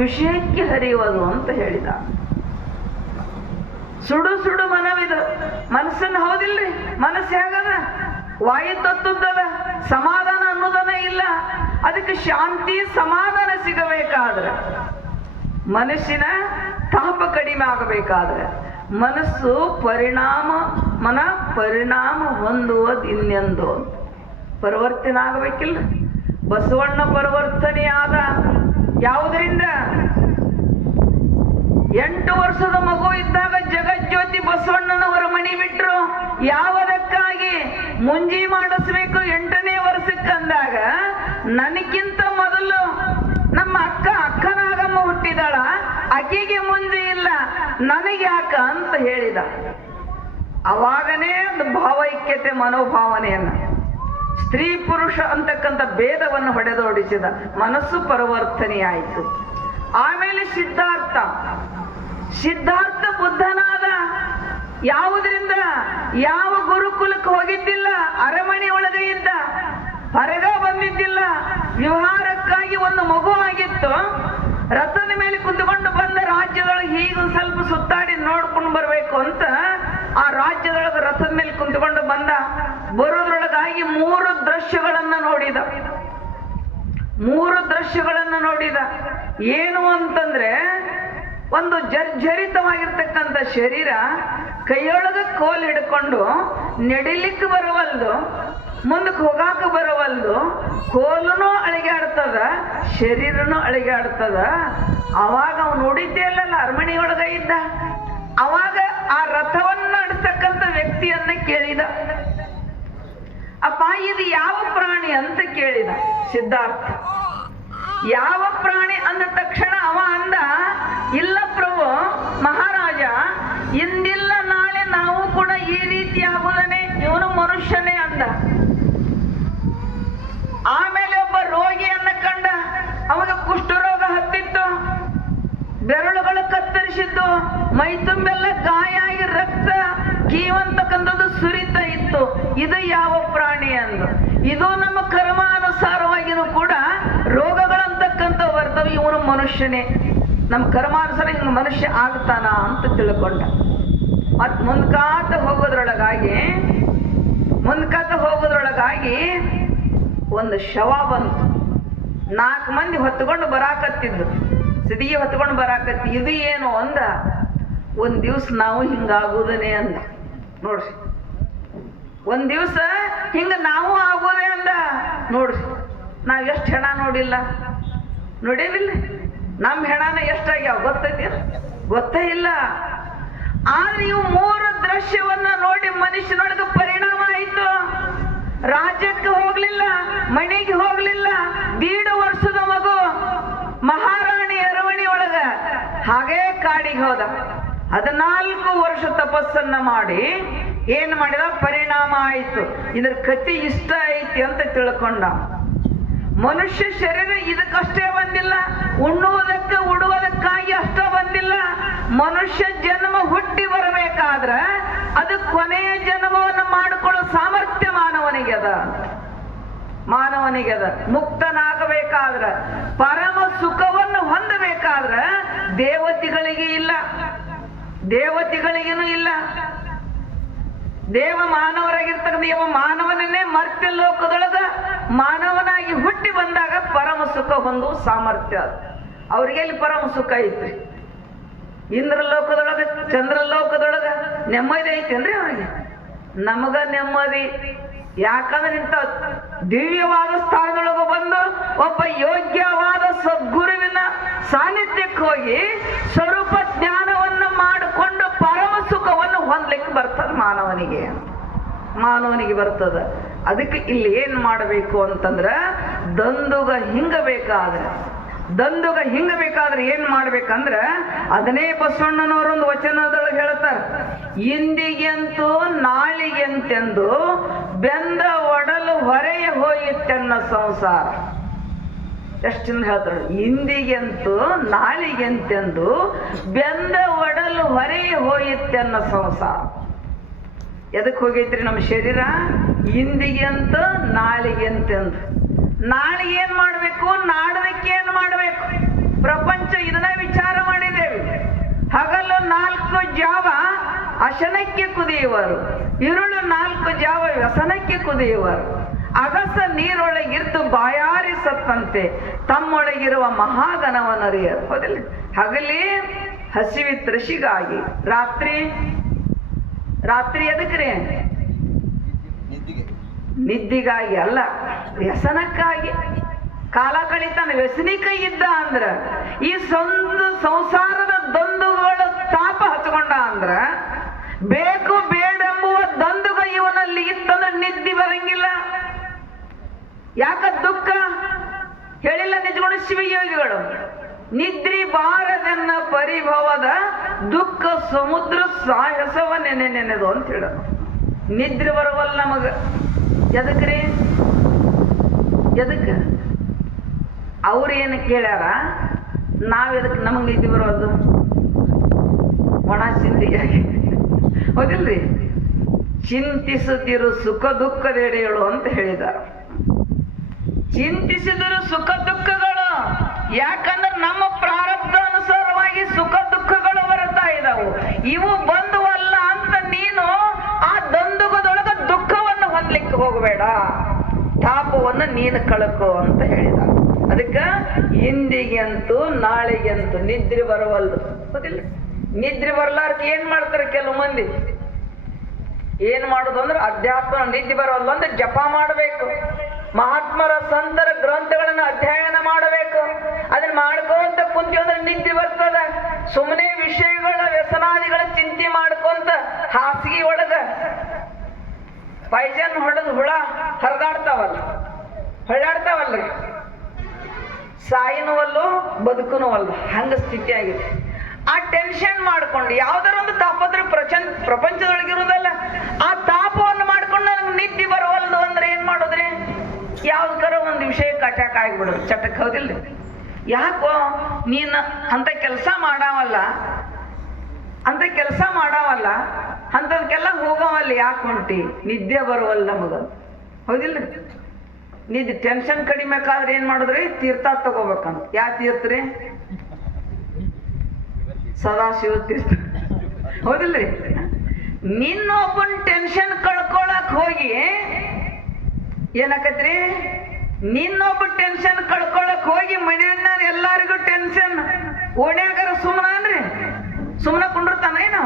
ವಿಷಯಕ್ಕೆ ಹರಿಯುವುದು ಅಂತ ಹೇಳಿದ. ಸುಡು ಸುಡು ಮನವಿದು ಮನಸ್ಸನ್ನು, ಹೌದಿಲ್ರಿ? ಮನಸ್ಸು ಹೇಗದ? ವಾಯು ತತ್ತುದ್ದದ, ಸಮಾಧಾನ ಅನ್ನೋದನ್ನ ಇಲ್ಲ. ಅದಕ್ಕೆ ಶಾಂತಿ ಸಮಾಧಾನ ಸಿಗಬೇಕಾದ್ರೆ, ಮನಸ್ಸಿನ ತಾಪ ಕಡಿಮೆ ಆಗಬೇಕಾದ್ರೆ, ಮನಸ್ಸು ಮನ ಪರಿಣಾಮ ಹೊಂದುವುದು ಇನ್ನೆಂದು ಪರಿವರ್ತನೆ ಆಗಬೇಕಿಲ್ಲ. ಬಸವಣ್ಣ ಪರಿವರ್ತನೆ ಆದ ಯಾವುದರಿಂದ? 8 ವರ್ಷದ ಮಗು ಇದ್ದಾಗ ಜಗಜ್ಯೋತಿ ಬಸವಣ್ಣನವರ ಮನೆ ಬಿಟ್ರು. ಯಾವುದಕ್ಕಾಗಿ? ಮುಂಜಿ ಮಾಡಿಸ್ಬೇಕು 8ನೇ ವರ್ಷಕ್ಕಂದಾಗ. ನನಗಿಂತ ಮೊದಲು ನಮ್ಮ ಅಕ್ಕನಾಗಮ್ಮ ಹುಟ್ಟಿದಾಳ, ಆಕೆಗೆ ಮುಂಜಿ ಇಲ್ಲ, ನನಗೆ ಯಾಕ ಅಂತ ಹೇಳಿದ. ಅವಾಗನೇ ಒಂದು ಭಾವೈಕ್ಯತೆ ಮನೋಭಾವನೆಯನ್ನ, ಸ್ತ್ರೀ ಪುರುಷ ಅಂತಕ್ಕಂಥ ಭೇದವನ್ನು ಹೊಡೆದೋಡಿಸಿದ. ಮನಸ್ಸು ಪರಿವರ್ತನೆಯಾಯಿತು. ಆಮೇಲೆ ಸಿದ್ಧಾರ್ಥ ಬುದ್ಧನಾದ. ಯಾವುದರಿಂದ? ಯಾವ ಗುರುಕುಲಕ್ಕೆ ಹೋಗಿದ್ದಿಲ್ಲ, ಅರಮನೆ ಒಳಗೆ ಇದ್ದ, ಹೊರಗ ಬಂದಿದ್ದಿಲ್ಲ. ವ್ಯವಹಾರಕ್ಕಾಗಿ ಒಂದು ಮಗು ಆಗಿತ್ತು. ರಥದ ಮೇಲೆ ಕುಂತ್ಕೊಂಡು ಬಂದ ರಾಜ್ಯದೊಳಗೆ ಹೀಗೆ ಸ್ವಲ್ಪ ಸುತ್ತಾಡಿ ನೋಡ್ಕೊಂಡು ಬರ್ಬೇಕು ಅಂತ ಆ ರಾಜ್ಯದೊಳಗೆ ರಥದ ಮೇಲೆ ಕುಂತ್ಕೊಂಡು ಬಂದ. ಬರೋದ್ರೊಳಗಾಗಿ 3 ದೃಶ್ಯಗಳನ್ನ ನೋಡಿದ. 3 ದೃಶ್ಯಗಳನ್ನ ನೋಡಿದ. ಏನು ಅಂತಂದ್ರೆ, ಒಂದು ಜರ್ಜರಿತವಾಗಿರ್ತಕ್ಕಂಥ ಶರೀರ, ಕೈಯೊಳಗ ಕೋಲ್ ಹಿಡ್ಕೊಂಡು ನಡಿಲಿಕ್ಕೆ ಬರವಲ್ದು, ಮುಂದಕ್ಕೆ ಹೋಗಾಕ ಬರವಲ್ದು, ಕೋಲುನೂ ಅಳಿಗಾಡ್ತದ, ಶರೀರನೂ ಅಳಿಗಾಡ್ತದ. ಅವಾಗ ಅವ್ನು ನೋಡಿದ್ದೇ ಅಲ್ಲಲ್ಲ, ಅರಮನೆಯೊಳಗ ಇದ್ದ. ಅವಾಗ ಆ ರಥವನ್ನ ನಡೆಸ್ತಕ್ಕಂಥ ವ್ಯಕ್ತಿಯನ್ನ ಕೇಳಿದ, ಅಪ್ಪ ಇದು ಯಾವ ಪ್ರಾಣಿ ಅಂತ ಕೇಳಿದ ಸಿದ್ಧಾರ್ಥ. ಯಾವ ಪ್ರಾಣಿ ಅಂದ ತಕ್ಷಣ ಅವ ಅಂದ, ಇಲ್ಲ ಪ್ರಭು ಮಹಾರಾಜ, ಇಂದಿಲ್ಲ ನಾಳೆ ನಾವು ಕೂಡ ಈ ರೀತಿ ಆಗುವುದನೆ, ಇವನು ಮನುಷ್ಯನೇ ಅಂದ. ಆಮೇಲೆ ಒಬ್ಬ ರೋಗಿಯನ್ನ ಕಂಡ. ಅವಾಗ ಕುಷ್ಠರೋಗ ಹತ್ತಿತ್ತು, ಬೆರಳುಗಳು ಕತ್ತರಿಸಿದ್ದು, ಮೈ ತುಂಬೆಲ್ಲ ಗಾಯ ಆಗಿ ರಕ್ತ ಕೀವಂತಕ್ಕಂಥದ್ದು ಸುರಿತಾ ಇತ್ತು. ಇದು ಯಾವ ಪ್ರಾಣಿ ಅಂದು. ಇದು ನಮ್ಮ ಕರ್ಮಾನುಸಾರವಾಗಿನೂ ಕೂಡ ರೋಗಗಳಂತಕ್ಕಂಥ ಬರ್ತವೆ. ಇವನು ಮನುಷ್ಯನೇ, ನಮ್ಮ ಕರ್ಮಾನುಸಾರ ಹಿಂಗೆ ಮನುಷ್ಯ ಆಗ್ತಾನ ಅಂತ ತಿಳ್ಕೊಂಡ. ಮತ್ ಮುಂದ್ಕಾತ ಹೋಗೋದ್ರೊಳಗಾಗಿ ಒಂದು ಶವ ಬಂತು. 4 ಮಂದಿ ಹೊತ್ಕೊಂಡು ಬರಾಕತ್ತಿದ್ದು, ಸಿದಿಗೆ ಹೊತ್ಕೊಂಡು ಬರಾಕತ್ತಿ. ಇದು ಏನು ಅಂದ, ಒಂದ್ ದಿವ್ಸ ನಾವು ಹಿಂಗಾಗುವುದನೇ ಅಂದ. ನೋಡ್ರಿ, ಒಂದ್ ದಿವ್ಸ ಹಿಂಗ ನಾವು ಆಗೋದೇ ಅಂದ. ನೋಡ್ರಿ, ನಾವ್ ಎಷ್ಟು ಹೆಣ ನೋಡೇವಿಲ್ಲ. ನಮ್ಮ ಹೆಣನ ಎಷ್ಟಾಗ್ಯಾವ ಗೊತ್ತೈತಿ? ಗೊತ್ತೇ ಇಲ್ಲ. ಆದ್ರೆ ಇವು 3 ದೃಶ್ಯವನ್ನ ನೋಡಿ ಮನುಷ್ಯನೊಳಗೆ ಪರಿಣಾಮ ಆಯಿತು. ರಾಜ್ಯಕ್ಕೆ ಹೋಗ್ಲಿಲ್ಲ, ಮನೆಗೆ ಹೋಗ್ಲಿಲ್ಲ. 1.5 ವರ್ಷದ ಮಗು ಮಹಾರಾಣಿ ಅರಮನೆ ಒಳಗ ಹಾಗೇ ಕಾಡಿಗೆ ಹೋದ. 14 ವರ್ಷ ತಪಸ್ಸನ್ನ ಮಾಡಿ ಏನ್ ಮಾಡಿದ? ಪರಿಣಾಮ ಆಯಿತು. ಇದ್ರ ಕತಿ ಇಷ್ಟ ಐತಿ ಅಂತ ತಿಳ್ಕೊಂಡ. ಮನುಷ್ಯ ಶರೀರ ಇದಕ್ಕಷ್ಟೇ ಬಂದಿಲ್ಲ, ಉಣ್ಣುವುದಕ್ಕೆ ಉಡುವುದಕ್ಕಾಗಿ ಅಷ್ಟೇ ಬಂದಿಲ್ಲ. ಮನುಷ್ಯ ಜನ್ಮ ಹುಟ್ಟಿ ಬರಬೇಕಾದ್ರ ಅದು ಕೊನೆಯ ಜನ್ಮವನ್ನು ಮಾಡಿಕೊಳ್ಳೋ ಸಾಮರ್ಥ್ಯ ಮಾನವನಿಗೆ ಅದ. ಮುಕ್ತನಾಗಬೇಕಾದ್ರ, ಪರಮ ಸುಖವನ್ನು ಹೊಂದಬೇಕಾದ್ರ ದೇವತೆಗಳಿಗೂ ಇಲ್ಲ. ದೇವ ಮಾನವರಾಗಿರ್ತಕ್ಕಂಥ ಮಾನವನನ್ನೇ ಮರ್ತ್ಯ ಲೋಕದೊಳಗ ಮಾನವನಾಗಿ ಹುಟ್ಟಿ ಬಂದಾಗ ಪರಮ ಸುಖ ಹೊಂದುವ ಸಾಮರ್ಥ್ಯ ಅದು. ಅವ್ರಿಗೆ ಎಲ್ಲಿ ಪರಮ ಸುಖ ಐತ್ರಿ? ಇಂದ್ರಲೋಕದೊಳಗ, ಚಂದ್ರಲೋಕದೊಳಗ ನೆಮ್ಮದಿ ಐತೇನ್ರಿ ಅವ್ರಿಗೆ? ನಮಗ ನೆಮ್ಮದಿ. ಯಾಕಂದ್ರೆ ಇಂಥ ದಿವ್ಯವಾದ ಸ್ಥಾನದೊಳಗ ಬಂದು ಒಬ್ಬ ಯೋಗ್ಯವಾದ ಸದ್ಗುರುವಿನ ಸಾನ್ನಿಧ್ಯಕ್ಕೆ ಹೋಗಿ ಸ್ವರೂಪ ಜ್ಞಾನವನ್ನು ಮಾಡಿಕೊಂಡು ಪರಮ ಸುಖವನ್ನು ಹೊಂದಲಿಕ್ಕೆ ಬರ್ತದೆ ಮಾನವನಿಗೆ ಬರ್ತದ. ಅದಕ್ಕೆ ಇಲ್ಲಿ ಏನ್ ಮಾಡಬೇಕು ಅಂತಂದ್ರ, ದಂದುಗ ಹಿಂಗಬೇಕಾದ್ರೆ ಏನ್ ಮಾಡ್ಬೇಕಂದ್ರ, ಅದನ್ನೇ ಬಸವಣ್ಣನವರೊಂದು ವಚನದೊಳಗೆ ಹೇಳ್ತಾರ, ಇಂದಿಗೆಂತೂ ನಾಳಿಗೆಂತೆಂದು ಬೆಂದ ಒಡಲು ಹೊರೆಯ ಹೋಯಿತೆನ್ನ ಸಂಸಾರ. ಎಷ್ಟು ಚಂದ ಹೇಳ್ತಾರ. ಇಂದಿಗೆಂತೂ ನಾಳಿಗೆಂತೆಂದು ಬೆಂದ ಒಡಲು ಹೊರೆಯ ಹೋಯಿತೆನ್ನ ಸಂಸಾರ. ಎದಕ್ಕೆ ಹೋಗೈತ್ರಿ ನಮ್ಮ ಶರೀರ? ಇಂದಿಗೆಂತ ನಾಳಿಗೆಂತೆಂದು. ನಾಳೆಗೆ ಏನ್ ಮಾಡ್ಬೇಕು, ನಾಡದಕ್ಕೆ ಏನ್ ಮಾಡ್ಬೇಕು? ಪ್ರಪಂಚ ಇದನ್ನ ವಿಚಾರ ಮಾಡಿದ್ದೇವೆ. ಹಗಲು 4 ಜಾವ ಅಶನಕ್ಕೆ ಕುದಿಯುವರು, ಇರುಳು 4 ಜಾವ ವ್ಯಸನಕ್ಕೆ ಕುದಿಯುವರು. ಅಗಸ ನೀರೊಳಗಿರ್ದು ಬಾಯಾರಿ ಸತ್ತಂತೆ ತಮ್ಮೊಳಗಿರುವ ಮಹಾಗಣವನರಿಯರು. ಹೌದಿಲ್ಲ? ಹಗಲಿ ಹಸಿವಿ ತೃಷಿಗಾಗಿ, ರಾತ್ರಿ ಎದಕ್ರಿ? ನಿದ್ದಿಗಾಗಿ ಅಲ್ಲ, ವ್ಯಸನಕ್ಕಾಗಿ ಕಾಲ ಕಳಿತಾನ. ವ್ಯಸನಿಕ ಇದ್ದ ಅಂದ್ರ ಈ ಸಂಸಾರದ ದ್ವಂದ್ವಗಳ ತಾಪ ಹಚ್ಕೊಂಡ ಅಂದ್ರ, ಬೇಕು ಬೇಡೆಂಬುವ ದ್ವಂದ್ವ ಇವನಲ್ಲಿ ಇತ್ತಂದ್ರೆ ನಿದ್ದಿ ಬರಂಗಿಲ್ಲ. ಯಾಕ? ದುಃಖ ಹೇಳಿಲ್ಲ ನಿಜಗುಣ ಶಿವಯೋಗಿಗಳು, ನಿದ್ರಿ ಬಾರದೆನ್ನ ಪರಿಭವದ ದುಃಖ ಸಮುದ್ರ ಸಾಹಸವ ನೆನೆದು ಅಂತ ಹೇಳ. ನಿದ್ರೆ ಬರವಲ್ಲ ನಮಗ. ಎದಕ್ರಿ? ಅವ್ರೇನು ಕೇಳ್ಯಾರ, ನಾವ್ ಎದಕ್ಕೆ ನಮಗ್ ನಿದ್ದೆ ಬರೋದು? ಒಣ ಚಿಂತೆಯಾಗಿ. ಹೌದಿಲ್ರಿ? ಚಿಂತಿಸುತ್ತಿರು ಸುಖ ದುಃಖದೆಡೆಗಳು ಅಂತ ಹೇಳಿದಾರ. ಚಿಂತಿಸಿದರು ಸುಖ ದುಃಖಗಳು. ಯಾಕಂದ್ರೆ ನಮ್ಮ ಪ್ರಾರಬ್ಧ ಅನುಸಾರವಾಗಿ ಸುಖ ದುಃಖಗಳು ಬರ್ತಾ ಇದಾವು. ಇವು ಬಂದುವಲ್ಲ ಅಂತ ನೀನು ಆ ದಂದುಗದೊಳಗ ದುಃಖವನ್ನು ಹೊಂದಲಿಕ್ಕೆ ಹೋಗಬೇಡ, ತಾಪವನ್ನು ನೀನು ಕಳಕೋ ಅಂತ ಹೇಳಿದ. ಅದಕ್ಕೆ ಇಂದಿಗೆಂತೂ ನಾಳೆಗೆಂತೂ ನಿದ್ರೆ ಬರವಲ್ದು. ಗೊತ್ತಿಲ್ಲ? ನಿದ್ರೆ ಬರ್ಲಾರ್ಕ ಏನ್ ಮಾಡ್ತಾರೆ ಕೆಲವು ಮಂದಿ? ಏನ್ ಮಾಡುದು ಅಂದ್ರೆ ಅಧ್ಯಾತ್ಮ ನಿದ್ದೆ ಬರವಲ್ಲ ಅಂದ್ರೆ ಜಪ ಮಾಡಬೇಕು, ಮಹಾತ್ಮರ ಸಂತರ ಗ್ರಂಥಗಳನ್ನು ಅಧ್ಯಯನ ಮಾಡಬೇಕು. ಅದನ್ನ ಮಾಡ್ಕೊಂತ ಕುಂತಿ ಅಂದ್ರೆ ನಿದ್ದೆ ಬರ್ತದ. ಸುಮ್ಮನೆ ವಿಷಯಗಳ ವ್ಯಸನಾದಿಗಳ ಚಿಂತೆ ಮಾಡ್ಕೊಂತ ಹಾಸಿಗೆ ಒಳಗ ಪೈಜನ್ ಹೊಡೆದು ಹುಳ ಹೊಳ್ಳಾಡ್ತಾವಲ್ರಿ, ಸಾಯಿನವಲ್ಲೂ ಬದುಕುನವಲ್ಲ, ಹಂಗ ಸ್ಥಿತಿ ಆಗಿದೆ. ಆ ಟೆನ್ಷನ್ ಮಾಡ್ಕೊಂಡು ಯಾವ್ದಾರ ಒಂದು ತಾಪದ್ರ ಪ್ರಪಂಚದೊಳಗಿರುವುದಲ್ಲ, ಆ ತಾಪವನ್ನು ಮಾಡ್ಕೊಂಡು ನನಗೆ ನಿದ್ದೆ ಬರವಲ್ದು ಅಂದ್ರೆ ಏನ್ ಮಾಡೋದ್ರಿ? ಯಾವ್ದಕ್ಕಾರ ಒಂದು ವಿಷಯಕ್ಕೆ ಅಟ್ಯಾಕ್ ಆಗಿಬಿಡೋದು ಚಟಕ್. ಹೌದಿಲ್ರಿ? ಯಾಕೋ ನೀನು ಅಂತ ಕೆಲಸ ಮಾಡಾವಲ್ಲ ಅಂಥದ್ಕೆಲ್ಲ ಹೋಗವಲ್ಲ, ಯಾಕೆ ಹೊಂಟಿ? ನಿದ್ದೆ ಬರುವಲ್ಲ ನಮಗ. ಹೌದಿಲ್ರಿ? ನಿದ್ದೆ ಟೆನ್ಷನ್ ಕಡಿಮೆ ಆದ್ರೆ ಏನ್ ಮಾಡುದ್ರಿ? ತೀರ್ಥ ತಗೋಬೇಕಂತ. ಯಾ ತೀರ್ಥ್ರಿ? ಸದಾಶಿವ ತೀರ್ಥ. ಹೌದಿಲ್ರಿ? ನಿನ್ನೊಬ್ಬನ್ ಟೆನ್ಷನ್ ಕಳ್ಕೊಳಕ್ ಹೋಗಿ ಏನಾಕತ್ರಿ? ನಿನ್ನೊಬ್ಬ ಟೆನ್ಷನ್ ಕಳ್ಕೊಳಕ್ ಹೋಗಿ ಮನೆಯನ್ನ ಎಲ್ಲಾರಿಗೂ ಟೆನ್ಷನ್. ಓಣ್ಯಾಗಾರ ಸುಮ್ಮನೆ ಕುಂಡಿರ್ತಾನ ಏನು?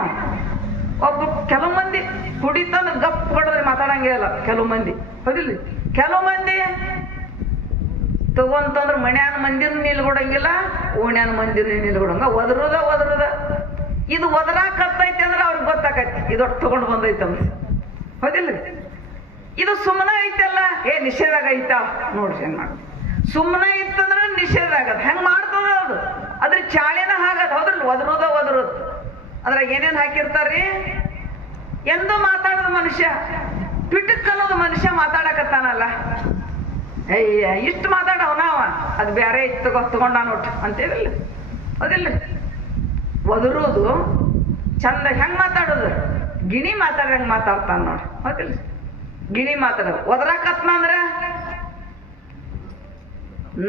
ಕೆಲವು ಮಂದಿ ಕುಡಿತಂದ್ರೆ ಗಪ್ ಕೊಡೋದ್ರೆ ಮಾತಾಡಂಗೇ ಇಲ್ಲ ಕೆಲವು ಮಂದಿ. ಹೌದಿಲ್ಲ? ಕೆಲವು ಮಂದಿ ತಗೊಂತಂದ್ರೆ ಮನ್ಯಾನ ಮಂದಿರ ನಿಲ್ಗೊಡಂಗಿಲ್ಲ, ಓಣ್ಯಾನ ಮಂದಿರ ನಿಲ್ಗೊಡಂಗ ಒದರುದ. ಇದು ಒದರಾಕತ್ತೈತಿ ಅಂದ್ರೆ ಅವ್ರಿಗೆ ಗೊತ್ತಾಕೈತಿ ಇದೊಟ್ಟು ತಗೊಂಡು ಬಂದೈತಂತ. ಹೌದಿಲ್ಲ? ಇದು ಸುಮ್ಮನೆ ಐತಲ್ಲ, ನಿಷೇಧಾಗ ಐತಾ ನೋಡ್ರಿ ಹೆಂಗ್ ಮಾಡ. ಸುಮ್ಮನೆ ಇತ್ತಂದ್ರೆ ನಿಷೇಧ ಆಗದ. ಹೆಂಗ್ ಮಾಡ್ತದ ಅದು? ಅದ್ರ ಚಾಳಿನ ಹಾಗದ. ಹೌದ್ರಲ್ಲ? ಒದರುದ. ಅದ್ರಾಗ ಏನೇನ್ ಹಾಕಿರ್ತಾರ್ರಿ? ಎಂದೂ ಮಾತಾಡೋದು ಮನುಷ್ಯ, ಪಿಟಕ್ ಅನ್ನೋದು ಮನುಷ್ಯ ಮಾತಾಡಕತ್ತಾನಲ್ಲ, ಇಷ್ಟು ಮಾತಾಡವನಾವ, ಅದು ಬೇರೆ ಇತ್ತು ತಗೊಂಡ ನೋಟ್ ಅಂತೇಳಿಲ್ಲ. ಹೌದಿಲ್ಲ? ಒದರುದು ಚಂದ. ಹೆಂಗ್ ಮಾತಾಡೋದು? ಗಿಣಿ ಮಾತಾಡಂಗ್ ಮಾತಾಡ್ತಾನ ನೋಡಿ. ಹೌದಿಲ್ಲ? ಗಿಣಿ ಮಾತಾಡ. ಒದರಾಕತ್ನ ಅಂದ್ರೆ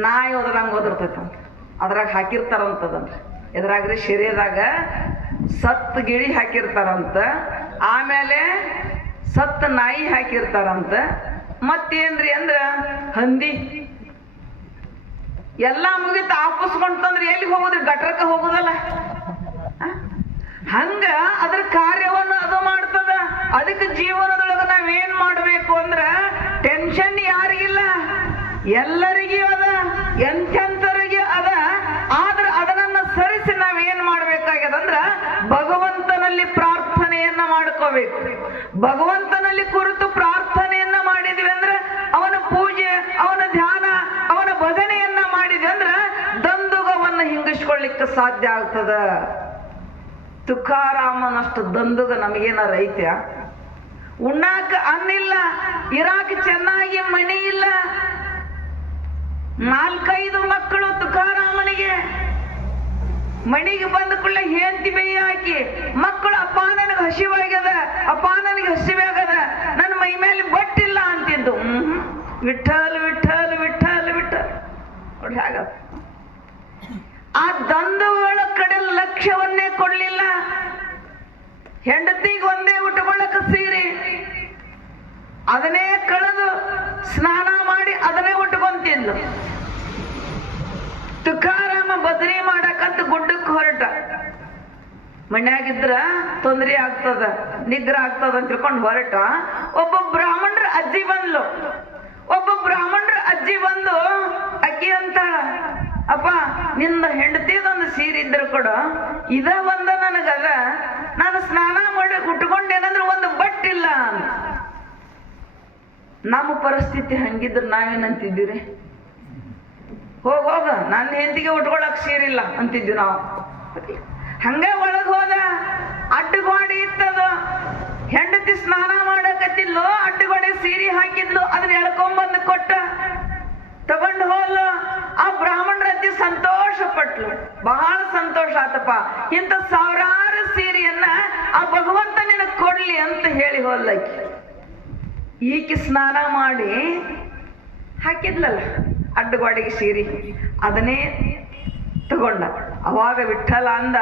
ನಾಯಿ ಒದರಂಗ್ ಒದರ್ತೈತಂತ. ಅದ್ರಾಗ ಹಾಕಿರ್ತಾರಂತದನ್ರಿ. ಎದ್ರಾಗ್ರಿ ಶರೀರದಾಗ ಸತ್ ಗಿಳಿ ಹಾಕಿರ್ತಾರಂತ, ಆಮೇಲೆ ಸತ್ ನಾಯಿ ಹಾಕಿರ್ತಾರಂತ, ಮತ್ತೇನ್ರಿ ಅಂದ್ರ ಹಂದಿ. ಎಲ್ಲಾ ಮುಗಿತ ಆಪಸ್ಕೊಂಡ್ತಂದ್ರೆ ಎಲ್ಲಿ ಹೋಗುದ್ರಿ? ಗಟ್ರಕ್ಕ ಹೋಗುದಲ್ಲ. ಹಂಗ ಅದ್ರ ಕಾರ್ಯವನ್ನು ಅದು ಮಾಡ್ತದ. ಅದಕ್ಕೆ ಜೀವನದೊಳಗ ನಾವೇನ್ ಮಾಡ್ಬೇಕು ಅಂದ್ರ ಟೆನ್ಷನ್ ಯಾರಿಗಿಲ್ಲ, ಎಲ್ಲರಿಗೂ ಅದ, ಎಂತೆಂತರಿಗೆ ಅದ. ಆದ್ರೆ ಅದನ್ನ ಸರಿಸಿ ನಾವೇನ್ ಮಾಡ್ಬೇಕಾಗ್ಯದಂದ್ರ ಭಗವಂತನಲ್ಲಿ ಪ್ರಾರ್ಥನೆಯನ್ನ ಮಾಡ್ಕೋಬೇಕು. ಭಗವಂತನಲ್ಲಿ ಕುರಿತು ಪ್ರಾರ್ಥನೆಯನ್ನ ಮಾಡಿದ್ವಿ ಅಂದ್ರೆ, ಅವನ ಪೂಜೆ, ಅವನ ಧ್ಯಾನ, ಅವನ ಭಜನೆಯನ್ನ ಮಾಡಿದ್ವಿ ಅಂದ್ರ ದಂದುಗವನ್ನು ಹಿಂಗಿಸ್ಕೊಳ್ಳಿಕ್ಕೆ ಸಾಧ್ಯ ಆಗ್ತದ. ತುಕಾರಾಮನಷ್ಟು ದಂದುಗ ನಮಗೇನಾರ ಐತ್ಯ? ಉಣ್ಣಾಕ ಅನ್ನಿಲ್ಲ, ಇರಾಕ ಚೆನ್ನಾಗಿ ಮನೆ ಇಲ್ಲ, 4-5 ಮಕ್ಕಳು ತುಕಾರಾಮನಿಗೆ. ಮಣಿಗೆ ಬಂದ ಕೂಡಲೇ ಹೆಂಡತಿ ಬೇಯಿ ಹಾಕಿ, ಮಕ್ಕಳು ಅಪ್ಪ ನನಗೆ ಹಸಿವಾಗ್ಯದ, ನನ್ನ ಮೈ ಮೇಲೆ ಬಟ್ಟಿಲ್ಲ ಅಂತಿದ್ದು. ವಿಠಲ್ ವಿಠಲ್ ವಿಠಲ್ ವಿಠಲ್ ನೋಡಿ ಹಾಗ. ಆ ದಂದುಗಳ ಕಡೆ ಲಕ್ಷ್ಯವನ್ನೇ ಕೊಡ್ಲಿಲ್ಲ. ಹೆಂಡತಿಗೆ ಒಂದೇ ಉಟ್ಕೊಳ್ಳಕ ಸೀರೆ, ಅದನ್ನೇ ಕಳೆದು ಸ್ನಾನ ಮಾಡಿ ಅದನ್ನೇ ಉಟ್ಕೊಂತಿದ್ಲು. ತುಕಾರಾಮ ಬದರಿ ಮಾಡಕಂತ ಗುಡ್ಡಕ್ಕೆ ಹೊರಟ. ಮನ್ಯಾಗಿದ್ರ ತೊಂದರೆ ಆಗ್ತದ, ನಿಗ್ರ ಆಗ್ತದ ಅಂತ ತಿಳ್ಕೊಂಡು ಹೊರಟ. ಒಬ್ಬ ಬ್ರಾಹ್ಮಣರ ಅಜ್ಜಿ ಬಂದು ಅಕ್ಕಿ ಅಂತಾಳ, ಅಪ್ಪ ನಿಂದ ಹೆಂಡತಿದೊಂದು ಸೀರೆ ಇದ್ರ ಕೊಡು, ಇದ ಒಂದ ನನಗದ, ನಾನು ಸ್ನಾನ ಮಾಡಿ ಉಟ್ಕೊಂಡೇನಂದ್ರೆ ಒಂದು ಬಟ್ಟಿಲ್ಲ ಅಂತ. ನಮ್ಮ ಪರಿಸ್ಥಿತಿ ಹಂಗಿದ್ರೆ ನಾವೇನಂತಿದ್ದೀರಿ? ಹೋಗ ನನ್ನ ಹೆಂಡತಿಗೆ ಉಟ್ಕೊಳಕ್ ಸೀರಿಲ್ಲ ಅಂತಿದ್ವಿ ನಾವು. ಹಂಗೆ ಒಳಗ್ ಹೋದ, ಅಡ್ಡಗೋಡಿ ಇತ್ತದ. ಹೆಂಡತಿ ಸ್ನಾನ ಮಾಡಕತ್ತಿದ್ಲು, ಅಡ್ಡಗೋಡಿ ಸೀರೆ ಹಾಕಿದ್ಲು, ಅದನ್ನ ಎಳ್ಕೊಂಬಂದು ಕೊಟ್ಟ, ತಗೊಂಡು ಹೋದ್ಲು. ಆ ಬ್ರಾಹ್ಮಣರ ಅಜ್ಜಿ ಸಂತೋಷ ಪಟ್ಲು, ಬಹಳ ಸಂತೋಷ ಆತಪ್ಪ, ಇಂಥ ಸಾವಿರಾರು ಸೀರೆ ಭಗವಂತ ನಿನಗೆ ಕೊಡ್ಲಿ ಅಂತ ಹೇಳಿ ಹೋದ್ಲಕ್ಕಿ. ಈಕೆ ಸ್ನಾನ ಮಾಡಿ ಹಾಕಿದ್ಲಲ್ಲ ಅಡ್ಡಗೋಡೆಗೆ ಸೀರೆ, ಅದನ್ನೇ ತಗೊಂಡ. ಅವಾಗ ವಿಠಲ ಅಂದ,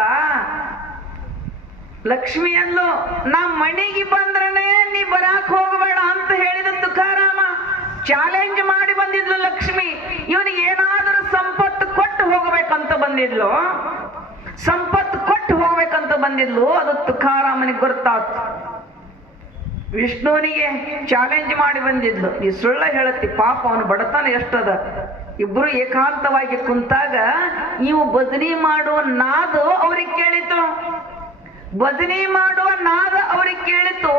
ಲಕ್ಷ್ಮಿ ಅಂದ್ಲು, ನಾ ಮನೆಗೆ ಬಂದ್ರನೇ ನೀ ಬರಾಕ್ ಹೋಗಬೇಡ ಅಂತ ಹೇಳಿದ ತುಕಾರಾಮ. ಚಾಲೆಂಜ್ ಮಾಡಿ ಬಂದಿದ್ಲು ಲಕ್ಷ್ಮಿ. ಇವನಿಗೆ ಏನಾದರೂ ಸಂಪತ್ತು ಕೊಟ್ಟು ಹೋಗ್ಬೇಕಂತ ಬಂದಿದ್ಲು, ಸಂಪತ್ತು ಕೊಟ್ಟು ಹೋಗ್ಬೇಕಂತ ಬಂದಿದ್ಲು. ಅದು ತುಕಾರಾಮನಿಗೆ ಗೊತ್ತಾಯ್ತು. ವಿಷ್ಣುವನಿಗೆ ಚಾಲೆಂಜ್ ಮಾಡಿ ಬಂದಿದ್ಲು, ನೀ ಸುಳ್ಳ ಹೇಳತ್ತಿ, ಪಾಪ ಅವನು ಬಡತನ ಎಷ್ಟದ. ಇಬ್ರು ಏಕಾಂತವಾಗಿ ಕುಂತಾಗ ಇವು ಭಜನಿ ಮಾಡುವ ನಾದು ಅವ್ರಿಗೆ ಕೇಳಿತು. ಭಜನಿ ಮಾಡುವ ನಾದ ಅವ್ರಿಗೆ ಕೇಳಿತು.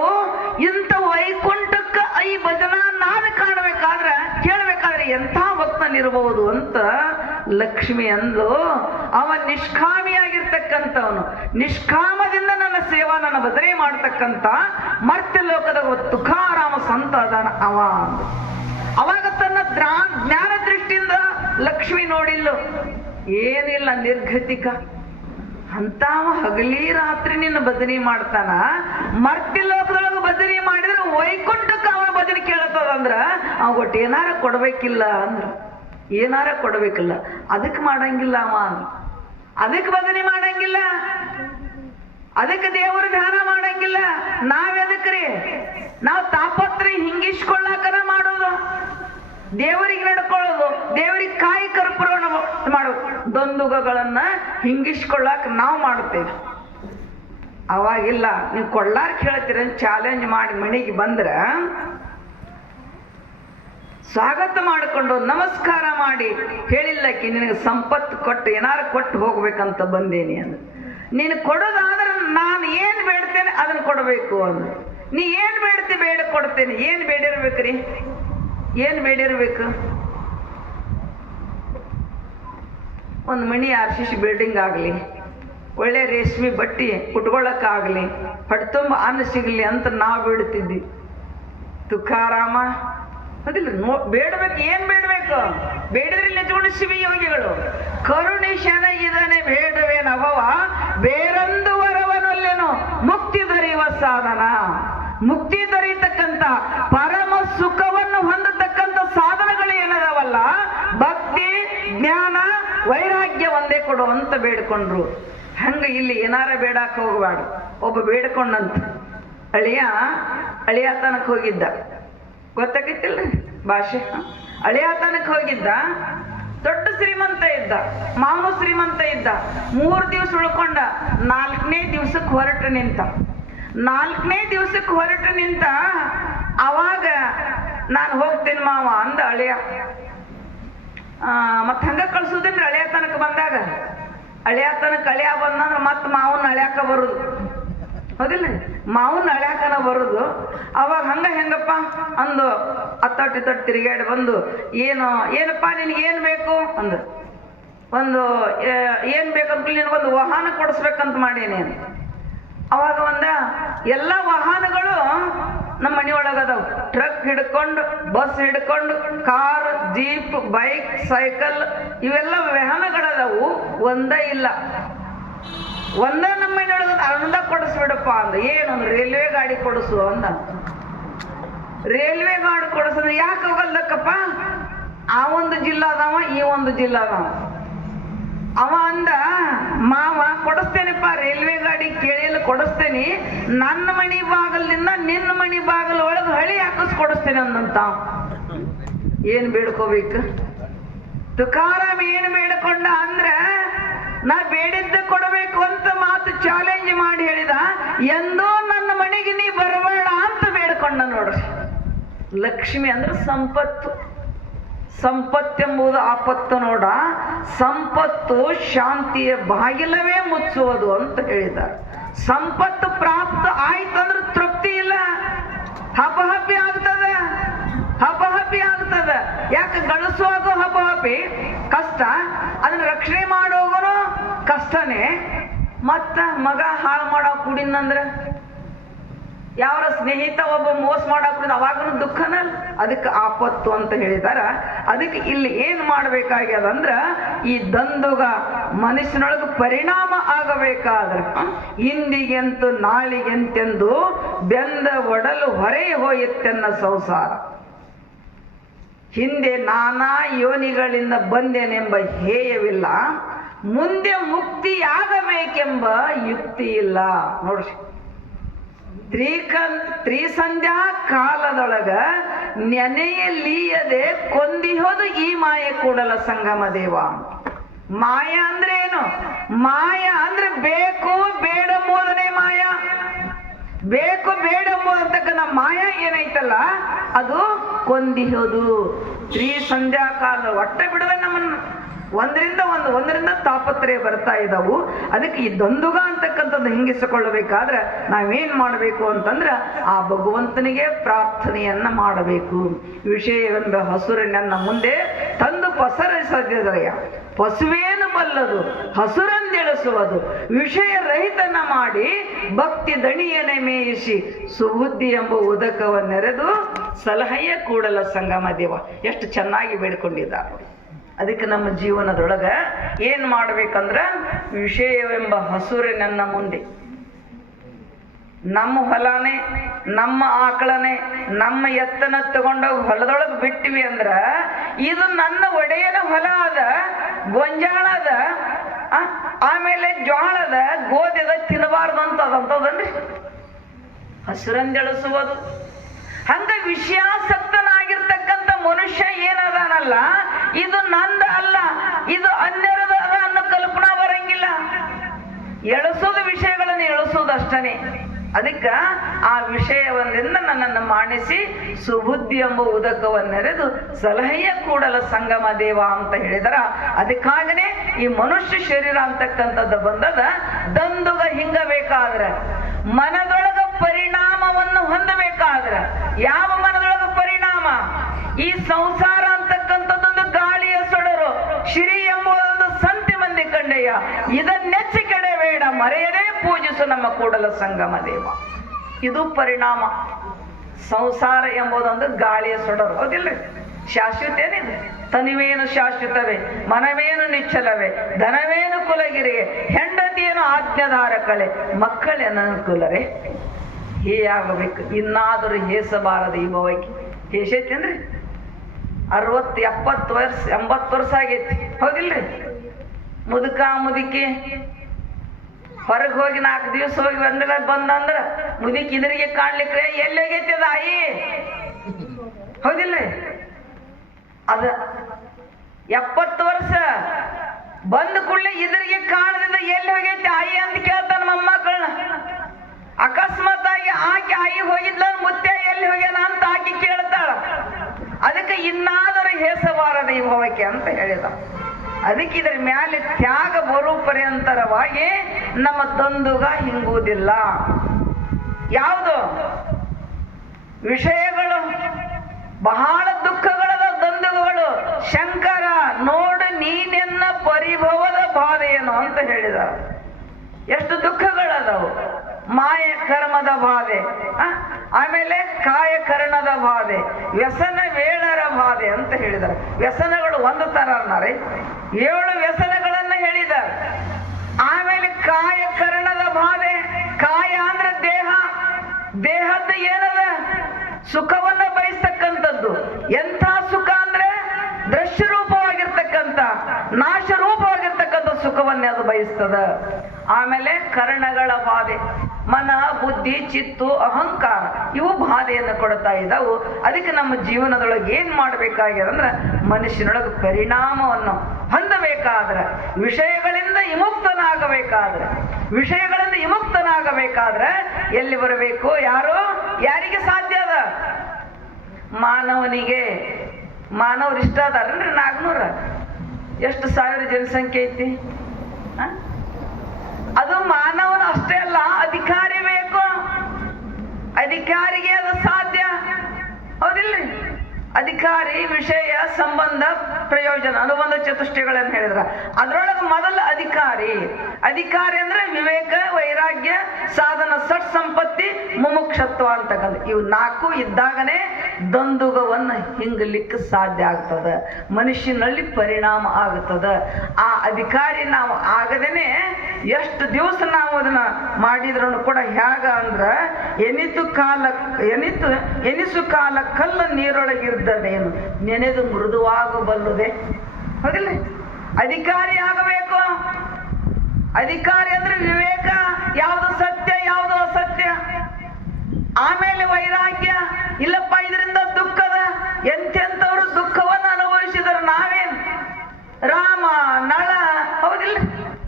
ಇಂಥ ವೈಕುಂಠಕ್ಕ ಈ ಭಜನಾ ನಾದ ಕೇಳಬೇಕಾದ್ರೆ ಎಂಥ ಭಕ್ತನಿರಬಹುದು ಅಂತ ಲಕ್ಷ್ಮಿ ಅಂದ್ಲು. ಅವ ನಿಷ್ಕಾಮಿಯಾಗಿರ್ತಕ್ಕಂಥವನು, ನಿಷ್ಕಾಮದಿಂದ ನನ್ನ ಸೇವಾ, ನನ್ನ ಭಜನೆ ಮಾಡ್ತಕ್ಕಂಥ ಮರ್ತ್ಯ ಲೋಕದ ತುಕಾರಾಮ ಸಂತ ಅದಾನ ಅವ. ಅವಾಗ ತನ್ನ ಜ್ಞಾನ ದೃಷ್ಟಿಯಿಂದ ಲಕ್ಷ್ಮಿ ನೋಡಿಲ್ಲ, ಏನಿಲ್ಲ ನಿರ್ಗತಿಕ ಅಂತಾವ ಹಗಲಿ ರಾತ್ರಿ ನಿನ್ನ ಭಜನೆ ಮಾಡ್ತಾನ. ಮರ್ತ್ಯ ಲೋಕದೊಳಗೆ ಭಜನೆ ಮಾಡಿದ್ರೆ ವೈಕುಂಠಕ್ಕೆ ಅವನ ಭಜನೆ ಕೇಳ್ತದಂದ್ರ ಅವ ಒಟ್ಟು ಏನಾರ ಕೊಡ್ಬೇಕಿಲ್ಲ ಅಂದ್ರ, ಏನಾರ ಕೊಡ್ಬೇಕಿಲ್ಲ, ಅದಕ್ಕೆ ಮಾಡಂಗಿಲ್ಲ ಅವ ಅಂದ್ರ, ಅದಕ್ಕೆ ಭಜನೆ ಮಾಡಂಗಿಲ್ಲ, ಅದಕ್ಕೆ ದೇವರ ಧ್ಯಾನ ಮಾಡಂಗಿಲ್ಲ. ನಾವೆದಕ್ರಿ? ನಾವು ತಾಪತ್ರೆ ಹಿಂಗಿಸ್ಕೊಳ್ಳಾಕನ ಮಾಡೋದು, ದೇವರಿಗೆ ನಡ್ಕೊಳ್ಳೋದು, ದೇವರಿಗೆ ಕಾಯಿ ಕರ್ಪೂರ ಮಾಡೋದು, ದೊಂದುಗಳನ್ನ ಹಿಂಗಿಸ್ಕೊಳ್ಳಾಕ ನಾವು ಮಾಡುತ್ತೇವೆ. ಅವಾಗಿಲ್ಲ, ನೀವು ಕೊಳ್ಳಾರ್ಕ್ ಹೇಳ್ತೀರ ಚಾಲೆಂಜ್ ಮಾಡಿ ಮನೆಗೆ ಬಂದ್ರ ಸ್ವಾಗತ ಮಾಡಿಕೊಂಡು ನಮಸ್ಕಾರ ಮಾಡಿ ಹೇಳಿಲ್ಲಕ್ಕೆ ನಿನಗೆ ಸಂಪತ್ತು ಕೊಟ್ಟು ಏನಾರು ಕೊಟ್ಟು ಹೋಗ್ಬೇಕಂತ ಬಂದೇನಿ ಅಂದ. ನೀನು ಕೊಡೋದಾದ್ರೆ ನಾನು ಏನು ಬೇಡ್ತೇನೆ ಅದನ್ನು ಕೊಡಬೇಕು ಅಂದ. ನೀ ಏನು ಬೇಡ್ತಿ ಬೇಡ ಕೊಡ್ತೇನೆ. ಏನು ಬೇಡಿರ್ಬೇಕ್ರಿ? ಏನು ಬೇಡಿರ್ಬೇಕು? ಒಂದು ಮಣಿ RCC ಬಿಲ್ಡಿಂಗ್ ಆಗಲಿ, ಒಳ್ಳೆ ರೇಷ್ಮೆ ಬಟ್ಟೆ ಉಟ್ಕೊಳ್ಳೋಕ್ಕಾಗಲಿ, ಹೊಟ್ಟೆ ತುಂಬ ಅನ್ನ ಸಿಗಲಿ ಅಂತ ನಾವು ಬೇಡ್ತಿದ್ವಿ. ತುಕಾರಾಮ ಅದಿಲ್ಲ, ಬೇಡಬೇಕು. ಏನು ಬೇಡಬೇಕು? ಬೇಡಿದ್ರೆ ನಿಜಗುಣ ಶಿವಯೋಗಿಗಳು ಕರುಣಿಶನ ಇದನೆ ಬೇಡವೇನಭವ ಬೇರೊಂದು ವರವನಲ್ಲೇನು ಮುಕ್ತಿ ದೊರೆಯುವ ಸಾಧನ. ಮುಕ್ತಿ ದೊರೆಯತಕ್ಕಂಥ ಪರಮ ಸುಖವನ್ನು ಹೊಂದತಕ್ಕಂಥ ಸಾಧನಗಳು ಏನದವಲ್ಲ, ಭಕ್ತಿ, ಜ್ಞಾನ, ವೈರಾಗ್ಯ ಒಂದೇ ಕೊಡು ಅಂತ ಬೇಡ್ಕೊಂಡ್ರು. ಹಂಗ ಇಲ್ಲಿ ಏನಾರ ಬೇಡಕ್ಕೆ ಹೋಗಬೇಡ. ಒಬ್ಬ ಬೇಡ್ಕೊಂಡಂತ ಅಳಿಯ ತನಕ ಹೋಗಿದ್ದ, ಗೊತ್ತಾಗಿತ್ತಿಲ್ಲ ಭಾಷೆ. ಅಳಿಯ ತನಕ ಹೋಗಿದ್ದ, ದೊಡ್ಡ ಶ್ರೀಮಂತ ಇದ್ದ, ಮಾವನು ಶ್ರೀಮಂತ ಇದ್ದ. 3 ದಿವಸ ಉಳ್ಕೊಂಡ, 4ನೇ ದಿವಸಕ್ಕೆ ಹೊರಟು ನಿಂತ. 4ನೇ ದಿವಸಕ್ಕೆ ಹೊರಟು ನಿಂತ. ಅವಾಗ ನಾನು ಹೋಗ್ತೇನೆ ಮಾವ ಅಂದ ಅಳಿಯ. ಮತ್ತೆ ಹಂಗ ಕಳ್ಸುದೇನ್ರಿ ಅಳಿಯ ತನಕ ಬಂದಾಗ? ಅಳಿಯ ತನಕ ಅಳಿಯ ಬಂದಂದ್ರೆ ಮತ್ತೆ ಮಾವನ ಅಳ್ಯಾಕ ಬರುದು, ಹೌದಿಲ್ಲ? ಮಾವನ ಅಳ್ಯಾಕನ ಬರುದು. ಅವಾಗ ಹೆಂಗಪ್ಪ ಅಂದು ಅತ್ತಟ್ಟು ತಿರುಗಾಡಿ ಬಂದು, ಏನಪ್ಪ ನಿನಗೇನು ಬೇಕು ಅಂದ. ಏನು ಬೇಕಂತ ನಿನಗೊಂದು ವಾಹನ ಕೊಡಿಸ್ಬೇಕಂತ ಮಾಡೇನಿ ಅಂತ. ಅವಾಗ ಎಲ್ಲ ವಾಹನಗಳು ನಮ್ಮ ಮನೆಯೊಳಗದಾವ. ಟ್ರಕ್ ಹಿಡ್ಕೊಂಡು, ಬಸ್ ಹಿಡ್ಕೊಂಡು, ಕಾರ್, ಜೀಪ್, ಬೈಕ್, ಸೈಕಲ್ ಇವೆಲ್ಲ ವಾಹನಗಳದಾವು. ಒಂದೇ ಇಲ್ಲ, ಒಂದೇ ನಮ್ಮ ಮನೆಯೊಳಗ ಅರ್ಧ ಕೊಡಿಸ್ಬಿಡಪ್ಪ ಅಂದ. ಏನೊಂದು ರೈಲ್ವೆ ಗಾಡಿ ಕೊಡಿಸು ಅಂದ. ರೈಲ್ವೆ ಗಾಡಿ ಕೊಡಿಸಂದ್ರೆ ಯಾಕೆ ಹೋಗಲ್ಲಕ್ಕಪ್ಪ? ಆ ಒಂದು ಜಿಲ್ಲಾ ಅದಾವ, ಈ ಒಂದು ಜಿಲ್ಲಾ ಅದಾವ. ಅವ ಅಂದ, ಮಾವ ಕೊಡಿಸ್ತೇನೆಪ್ಪ ರೈಲ್ವೆ ಗಾಡಿ ಕೇಳಿಯಲ್ಲಿ ಕೊಡಿಸ್ತೇನೆ, ನನ್ನ ಮನಿ ಬಾಗಲಿಂದ ನಿನ್ನ ಮನಿ ಬಾಗಲ ಒಳಗೆ ಹಳಿ ಹಾಕಿಸ್ ಕೊಡಿಸ್ತೇನೆ ಅಂದಂತ. ಏನು ಬೇಡ್ಕೋಬೇಕು? ತುಕಾರಾಮ್ ಏನು ಬೇಡ್ಕೊಂಡ ಅಂದ್ರೆ, ನಾ ಬೇಡಿದ್ದ ಕೊಡಬೇಕು ಅಂತ ಮಾತು ಚಾಲೆಂಜ್ ಮಾಡಿ ಹೇಳಿದ. ಎಂದೂ ನನ್ನ ಮನೆಗೆ ನೀ ಬರಬೇಡ ಅಂತ ಬೇಡ್ಕೊಂಡ ನೋಡ್ರಿ. ಲಕ್ಷ್ಮಿ ಅಂದ್ರೆ ಸಂಪತ್ತು. ಸಂಪತ್ತೆಂಬುದು ಆಪತ್ತು ನೋಡ. ಸಂಪತ್ತು ಶಾಂತಿಯ ಬಾಗಿಲವೇ ಮುಚ್ಚುವುದು ಅಂತ ಹೇಳಿದ್ದಾರೆ. ಸಂಪತ್ತು ಪ್ರಾಪ್ತ ಆಯ್ತಂದ್ರೆ ತೃಪ್ತಿ ಇಲ್ಲ, ಹಬ್ಬಹಬ್ಬಿ ಆಗ್ತದೆ, ಹಬ್ಬಹಬ್ಬಿ ಆಗ್ತದೆ. ಯಾಕೆ? ಗಳಿಸುವಾಗ ಹಬ್ಬಹಬ್ಬಿ ಕಷ್ಟ, ಅದನ್ನ ರಕ್ಷಣೆ ಮಾಡೋಗನು ಕಷ್ಟನೇ. ಮತ್ತ ಮಗ ಹಾಳು ಮಾಡೋ ಕುಡಿನಂದ್ರೆ ಯಾವರ ಸ್ನೇಹಿತ ಒಬ್ಬ ಮೋಸ ಮಾಡಾಕ ಅವಾಗನು ದುಃಖನಲ್ಲ, ಅದಕ್ಕೆ ಆಪತ್ತು ಅಂತ ಹೇಳಿದಾರ. ಅದಕ್ಕೆ ಇಲ್ಲಿ ಏನ್ ಮಾಡ್ಬೇಕಾಗ್ಯದಂದ್ರ ಈ ದಂದುಗ ಮನುಷ್ಯನೊಳಗೆ ಪರಿಣಾಮ ಆಗಬೇಕಾದ್ರೆ ಇಂದಿಗೆಂತು ನಾಳಿಗೆಂತೆಂದು ಬೆಂದ ಒಡಲು ಹೊರೆ ಹೋಯಿತೆನ್ನ ಸಂಸಾರ. ಹಿಂದೆ ನಾನಾ ಯೋನಿಗಳಿಂದ ಬಂದೇನೆಂಬ ಹೇಯವಿಲ್ಲ, ಮುಂದೆ ಮುಕ್ತಿಯಾಗಬೇಕೆಂಬ ಯುಕ್ತಿ ಇಲ್ಲ. ನೋಡ್ರಿ, ತ್ರಿಸಂಧ್ಯಾ ಕಾಲದೊಳಗ ನೆನೆಯಲಿಯದೆ ಕೊಂದಿಹೋದು ಈ ಮಾಯೆ ಕೂಡಲ ಸಂಗಮ ದೇವ. ಮಾಯ ಅಂದ್ರೆ ಏನು? ಮಾಯ ಅಂದ್ರೆ ಬೇಕು ಬೇಡ ಎಂಬುದನೇ ಮಾಯ. ಬೇಕು ಬೇಡ ಎಂಬುದಂತಕ್ಕಂಥ ಮಾಯ ಏನೈತಲ್ಲ ಅದು ಕೊಂದಿಹೋದು. ತ್ರಿಸಂಧ್ಯಾ ಕಾಲ ಒಟ್ಟ ಬಿಡದೆ ನಮ್ಮನ್ನು ಒಂದರಿಂದ ತಾಪತ್ರಯ ಬರ್ತಾ ಇದ್ದಾವು. ಅದಕ್ಕೆ ಈ ದಂದುಗ ಅಂತಕ್ಕಂಥದ್ದು ಹಿಂಗಿಸಿಕೊಳ್ಳಬೇಕಾದ್ರೆ ನಾವೇನ್ ಮಾಡಬೇಕು ಅಂತಂದ್ರೆ ಆ ಭಗವಂತನಿಗೆ ಪ್ರಾರ್ಥನೆಯನ್ನ ಮಾಡಬೇಕು. ವಿಷಯವೆಂಬ ಹಸುರನ್ನ ಮುಂದೆ ತಂದು ಪಸರಿಸದಿದೆಯ ಪಶುವೇನು ಬಲ್ಲದು ಹಸುರಂದಿಳಿಸುವುದು. ವಿಷಯ ರಹಿತನ ಮಾಡಿ ಭಕ್ತಿ ದಣಿಯನೆ ಮೇಯಿಸಿ ಸುಬುದ್ಧಿ ಎಂಬ ಉದಕವನ್ನೆರೆದು ಸಲಹೆಯ ಕೂಡಲ ಸಂಗಮ ದೇವ. ಎಷ್ಟು ಚೆನ್ನಾಗಿ ಬೇಡ್ಕೊಂಡಿದ್ದಾರೆ. ಅದಕ್ಕೆ ನಮ್ಮ ಜೀವನದೊಳಗ ಏನ್ ಮಾಡ್ಬೇಕಂದ್ರ ವಿಷಯವೆಂಬ ಹಸುರಿನ ಮುಂದೆ ನಮ್ಮ ಹೊಲನೇ ನಮ್ಮ ಆಕಳನೆ ನಮ್ಮ ಎತ್ತನ ತಗೊಂಡೋಗಿ ಹೊಲದೊಳಗೆ ಬಿಟ್ಟಿವಿ ಅಂದ್ರ ಇದು ನನ್ನ ಒಡೆಯನ ಹೊಲ ಅದ, ಗೊಂಜಾಳ ಅದ, ಆಮೇಲೆ ಜೋಳದ ಗೋಧಿದ ತಿನ್ನಬಾರ್ದಂತ ಅದಂತದನ್ರಿ ಹಸುರಂದೆಳಿಸುವುದು. ಹಂಗ ವಿಷಯಾಸಕ್ತನಾಗಿರ್ತಕ್ಕಂಥ ಮನುಷ್ಯ ಏನದಾನಲ್ಲ ಇದು ನಂದ ಅಲ್ಲ, ಇದು ಅನ್ಯರದ ಅದ ಅನ್ನೋ ಕಲ್ಪನಾ ಬರಂಗಿಲ್ಲ. ಎಳಿಸೋದು ವಿಷಯಗಳನ್ನು ಎಳಿಸೋದಷ್ಟನೇ. ಅದಕ್ಕೆ ಆ ವಿಷಯವನ್ನಿಂದ ನನ್ನನ್ನು ಮಾಡಿಸಿ ಸುಬುದ್ಧಿ ಎಂಬ ಉದಕವನ್ನೆರೆದು ಸಲಹೆಯ ಕೂಡಲ ಸಂಗಮ ದೇವ ಅಂತ ಹೇಳಿದರ. ಅದಕ್ಕಾಗನೇ ಈ ಮನುಷ್ಯ ಶರೀರ ಅಂತಕ್ಕಂಥದ್ದು ಬಂದದ. ದಂದುಗ ಹಿಂಗಬೇಕಾದ್ರೆ ಮನದೊಳಗ ಪರಿಣಾಮವನ್ನು ಹೊಂದಬೇಕಾದ್ರೆ ಯಾವ ಮನದೊಳಗ ಪರಿಣಾಮ? ಈ ಸಂಸಾರ ಅಂತಕ್ಕಂಥದ್ದೊಂದು ಗಾಳಿಯ ಸೊಡರು, ಶ್ರೀ ಎಂಬುದೊಂದು ಸಂತಿ ಮಂದಿ ಕಂಡೆಯ, ಇದನ್ನೆಚ್ಚಿ ಕೆಡಬೇಡ ಮರೆಯದೇ ಪೂಜಿಸು ನಮ್ಮ ಕೂಡಲ ಸಂಗಮ ದೇವ. ಇದು ಪರಿಣಾಮ. ಸಂಸಾರ ಎಂಬುದೊಂದು ಗಾಳಿಯ ಸೊಡರು, ಹೌದಿಲ್ಲ? ಶಾಶ್ವತ ಏನಿದೆ? ತನಿವೇನು ಶಾಶ್ವತವೇ, ಮನವೇನು ನಿಚ್ಚಲವೇ, ಧನವೇನು ಕುಲಗಿರಿಯೇ, ಹೆಂಡತಿಯೇನು ಆಜ್ಞಾಧಾರ ಕಳೆ, ಮಕ್ಕಳೇನು ಅನುಕೂಲರೇ. ಹೇಯಾಗಬೇಕು ಇನ್ನಾದರೂ ಹೇಸಬಾರದು ಈ ಭವಕ್ಕೆ. ಹೇಸೈತೇನ್ರಿ? 60, 70 ವರ್ಷ 80 ವರ್ಷ ಆಗೈತಿ, ಹೌದಿಲ್ರಿ? ಮುದುಕ ಮುದುಕಿ ಹೊರಗೆ ಹೋಗಿ 4 ದಿವಸ ಹೋಗಿ ಬಂದಂದ್ರ ಮುದುಕಿ ಇದ್ರಿಗೆ ಕಾಣ್ಲಿಕ್ರೆ ಎಲ್ಲಿ ಹೋಗೈತಿ ಅದ ಆಯಿ, ಹೌದಿಲ್ರಿ? ಅದ 70 ವರ್ಷ ಬಂದ ಕೂಡಲೇ ಇದ್ರಿಗೆ ಕಾಣದಿಂದ ಎಲ್ಲಿ ಹೋಗೈತಿ ಆಯಿ ಅಂತ ಕೇಳ್ತಾನ ಮೊಮ್ಮಕ್ಕಳನ್ನ. ಅಕಸ್ಮಾತ್ ಆಗಿ ಆಕೆ ಆಯಿ ಹೋಗಿದ್ಲ ಮುತ್ತೆ ಎಲ್ಲಿ ಹೋಗ್ಯಾನ ಅಂತ ಆಕೆ ಕೇಳ್ತಾಳ. ಅದಕ್ಕೆ ಇನ್ನಾದರೂ ಹೇಸಬಾರದು ಈ ಭವಕ್ಕೆ ಅಂತ ಹೇಳಿದ. ಅದಕ್ಕೆ ಇದರ ಮ್ಯಾಲೆ ತ್ಯಾಗ ಬರು ಪರ್ಯಂತರವಾಗಿ ನಮ್ಮ ದಂದುಗ ಹಿಂಗುವುದಿಲ್ಲ. ಯಾವುದು? ವಿಷಯಗಳು ಬಹಳ ದುಃಖಗಳದ ದಂದುಗಳು. ಶಂಕರ ನೋಡು ನೀನೆನ್ನ ಪರಿಭವದ ಬಾಧೆಯೇನು ಅಂತ ಹೇಳಿದ. ಎಷ್ಟು ದುಃಖಗಳದವು. ಮಾಯ ಕರ್ಮದ ಬಾಧೆ, ಆಮೇಲೆ ಕಾಯಕರಣದ ಬಾಧೆ, ವ್ಯಸನ ವೇಳರ ಬಾಧೆ ಅಂತ ಹೇಳಿದ್ದಾರೆ. ವ್ಯಸನಗಳು ಒಂದು ತರ ಅನ್ನರಿ 7 ವ್ಯಸನಗಳನ್ನ ಹೇಳಿದ್ದಾರೆ. ಆಮೇಲೆ ಕಾಯಕರಣದ ಬಾಧೆ. ಕಾಯ ಅಂದ್ರೆ ದೇಹ, ದೇಹದ ಏನದ ಸುಖವನ್ನ ಬಯಸ್ತಕ್ಕಂಥದ್ದು. ಎಂಥ ಸುಖ ಅಂದ್ರೆ ದೃಶ್ಯ ರೂಪವಾಗಿರ್ತಕ್ಕಂಥ ನಾಶ ರೂಪವಾಗಿರ್ತಕ್ಕಂಥ ಸುಖವನ್ನೇ ಅದು ಬಯಸ್ತದ. ಆಮೇಲೆ ಕರ್ಣಗಳ ಬಾಧೆ, ಮನ ಬುದ್ಧಿ ಚಿತ್ತು ಅಹಂಕಾರ ಇವು ಬಾಧೆಯನ್ನು ಕೊಡ್ತಾ ಇದ್ದಾವು. ಅದಕ್ಕೆ ನಮ್ಮ ಜೀವನದೊಳಗೆ ಏನ್ ಮಾಡ್ಬೇಕಾಗ್ಯದಂದ್ರೆ ಮನುಷ್ಯನೊಳಗೆ ಪರಿಣಾಮವನ್ನು ಹೊಂದಬೇಕಾದ್ರೆ, ವಿಷಯಗಳಿಂದ ವಿಮುಕ್ತನಾಗಬೇಕಾದ್ರೆ ಎಲ್ಲಿ ಬರಬೇಕು? ಯಾರಿಗೆ ಸಾಧ್ಯ ಅದ? ಮಾನವನಿಗೆ. ಮಾನವರು ಇಷ್ಟ ಅದಾರನ್ರಿ 400. ಎಷ್ಟು ಸಾವಿರ ಜನಸಂಖ್ಯೆ ಐತಿ? ಅದು ಮಾನವನ ಅಷ್ಟೇ ಅಲ್ಲ, ಅಧಿಕಾರಿ ಬೇಕು. ಅಧಿಕಾರಿಗೆ ಅದು ಸಾಧ್ಯ, ಹೌದಿಲ್ರಿ? ಅಧಿಕಾರಿ ವಿಷಯ ಸಂಬಂಧ ಪ್ರಯೋಜನ ಅನುಬಂಧ ಚತುಷ್ಟಯಗಳನ್ನು ಹೇಳಿದ್ರ. ಅದ್ರೊಳಗೆ ಮೊದಲ ಅಧಿಕಾರಿ. ಅಧಿಕಾರಿ ಅಂದ್ರೆ ವಿವೇಕ, ವೈರಾಗ್ಯ, ಸಾಧನ, ಸಟ್ ಸಂಪತ್ತಿ, ಮುಮುಕ್ಷತ್ವ ಅಂತಕ್ಕಂಥ ಇವು 4 ಇದ್ದಾಗನೇ ದಂದುಗವನ್ನ ಹಿಂಗಲಿಕ್ಕೆ ಸಾಧ್ಯ ಆಗ್ತದ, ಮನುಷ್ಯನಲ್ಲಿ ಪರಿಣಾಮ ಆಗುತ್ತದೆ. ಆ ಅಧಿಕಾರಿ ನಾವು ಆಗದೇನೆ ಎಷ್ಟು ದಿವಸ ನಾವು ಅದನ್ನ ಮಾಡಿದ್ರು ಕೂಡ ಹೇಗ ಅಂದ್ರ ಎನಿಸು ಕಾಲ ಕಲ್ಲ ನೀರೊಳಗಿದ್ದನೇನು ನೆನೆದು ಮೃದುವಾಗಬಲ್ಲದೆ. ಹೌದಿಲ್ಲ? ಅಧಿಕಾರಿ ಆಗಬೇಕು. ಅಧಿಕಾರಿ ಅಂದ್ರೆ ವಿವೇಕ, ಯಾವುದು ಸತ್ಯ ಯಾವುದು ಅಸತ್ಯ. ಆಮೇಲೆ ವೈರಾಗ್ಯ, ಇಲ್ಲಪ್ಪ ಇದರಿಂದ ದುಃಖದ, ಎಂತೆಂಥವ್ರು ದುಃಖವನ್ನು ಅನುಭವಿಸಿದರು. ನಾವೇನು ರಾಮ ನಳ, ಹೌದಿಲ್ಲ,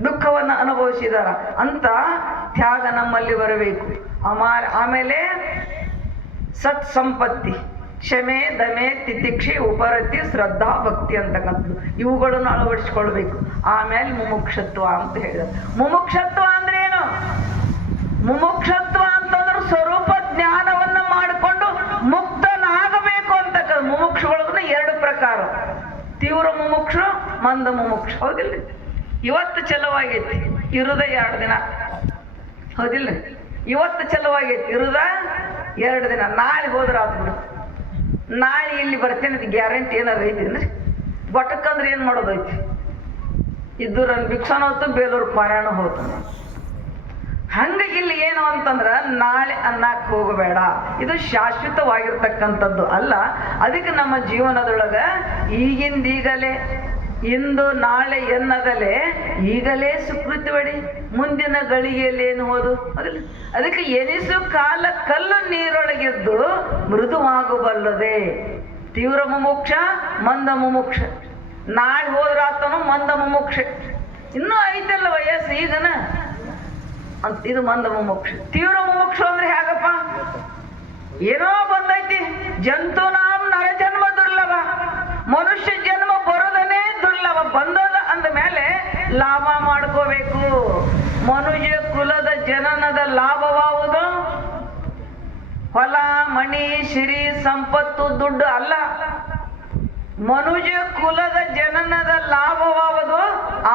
ದುಃಖವನ್ನು ಅನುಭವಿಸಿದಾರ ಅಂತ ತ್ಯಾಗ ನಮ್ಮಲ್ಲಿ ಬರಬೇಕು. ಆಮೇಲೆ ಸತ್ ಸಂಪತ್ತಿ, ಕ್ಷಮೆ, ದಮೆ, ತಿತಿಕ್ಷೆ, ಉಪರತಿ, ಶ್ರದ್ಧಾ, ಭಕ್ತಿ ಅಂತಕ್ಕಂಥದ್ದು ಇವುಗಳನ್ನು ಅಳವಡಿಸಿಕೊಳ್ಬೇಕು. ಆಮೇಲೆ ಮುಮುಕ್ಷತ್ವ ಅಂತ ಹೇಳಿದ್ರು. ಮುಮುಕ್ಷತ್ವ ಅಂದ್ರೆ ಏನು? ಮುಮುಕ್ಷತ್ವ ಅಂತಂದ್ರೆ ಸ್ವರೂಪ ಜ್ಞಾನವನ್ನ ಮಾಡಿಕೊಂಡು ಮುಕ್ತನಾಗಬೇಕು ಅಂತಕ್ಕಂಥ. ಮುಮುಕ್ಷುಗಳನ್ನ 2 ಪ್ರಕಾರ, ತೀವ್ರ ಮುಮುಕ್ಷು, ಮಂದ ಮುಮುಕ್ಷು. ಹೌದಿಲ್ಲ? ಇವತ್ತು ಚಲವಾಗೈತಿ, ಇರುದ 2 ದಿನ. ಹೌದಿಲ್ಲ? ಇವತ್ತು ಚಲವಾಗೈತಿ, ಇರುದ 2 ದಿನ. ನಾಳೆ ಹೋದ್ರ ಆದ್ಬಿಡು. ನಾಳೆ ಇಲ್ಲಿ ಬರ್ತೇನೆ ಅದು ಗ್ಯಾರಂಟಿ ಏನಾರು ಐತಿ? ಗೊಟ್ಟಕ್ಕಂದ್ರೆ ಏನು ಮಾಡೋದೈತಿ? ಇದ್ದೂರ ಭಿಕ್ಷಾನ ಹೋತು, ಬೇಲೂರು ಪಾರಾಯಣ ಹೋತು. ಹಂಗಾಗಿ ಇಲ್ಲಿ ಏನು ಅಂತಂದ್ರ ನಾಳೆ ಅನ್ನಕ್ಕೆ ಹೋಗಬೇಡ. ಇದು ಶಾಶ್ವತವಾಗಿರ್ತಕ್ಕಂಥದ್ದು ಅಲ್ಲ. ಅದಕ್ಕೆ ನಮ್ಮ ಜೀವನದೊಳಗ ಈಗಿಂದೀಗಲೇ, ಇಂದು ನಾಳೆ ಎನ್ನದಲೇ ಈಗಲೇ ಸುಕೃತಿ ಹೊಡಿ, ಮುಂದಿನ ಗಳಿಗೆಯಲ್ಲಿ ಏನು ಹೋದು. ಅದಕ್ಕೆ ಎನಿಸು ಕಾಲ ಕಲ್ಲು ನೀರೊಳಗೆದ್ದು ಮೃದುವಾಗಬಲ್ಲದೆ. ತೀವ್ರ ಮುಮುಕ್ಷ, ಮಂದ ಮುಮುಕ್ಷ. ನಾಳೆ ಹೋದ್ರಾತನು ಮಂದ ಮುಮುಕ್ಷ. ಇನ್ನೂ ಐತಲ್ಲ ವಯಸ್ಸು ಈಗನ ಅಂತ. ಇದು ಮಂದ ಮುಮುಕ್ಷ. ತೀವ್ರ ಮುಮುಕ್ಷ ಅಂದ್ರೆ ಹೇಗಪ್ಪ? ಏನೋ ಬಂದೈತಿ, ಜಂತು ನಾಮ್ ನರ ಜನ್ಮ ದುರ್ಲಭ, ಮನುಷ್ಯ ಜನ್ಮ ಬರೋದನೇ ದುರ್ಲಭ. ಬಂದದ ಅಂದ ಮೇಲೆ ಲಾಭ ಮಾಡ್ಕೋಬೇಕು. ಮನುಷ್ಯ ಕುಲದ ಜನನದ ಲಾಭವಾವುದು ಹೊಲ, ಮಣಿ, ಸಿರಿ, ಸಂಪತ್ತು, ದುಡ್ಡು ಅಲ್ಲ. ಮನುಷ್ಯ ಕುಲದ ಜನನದ ಲಾಭವಾವುದು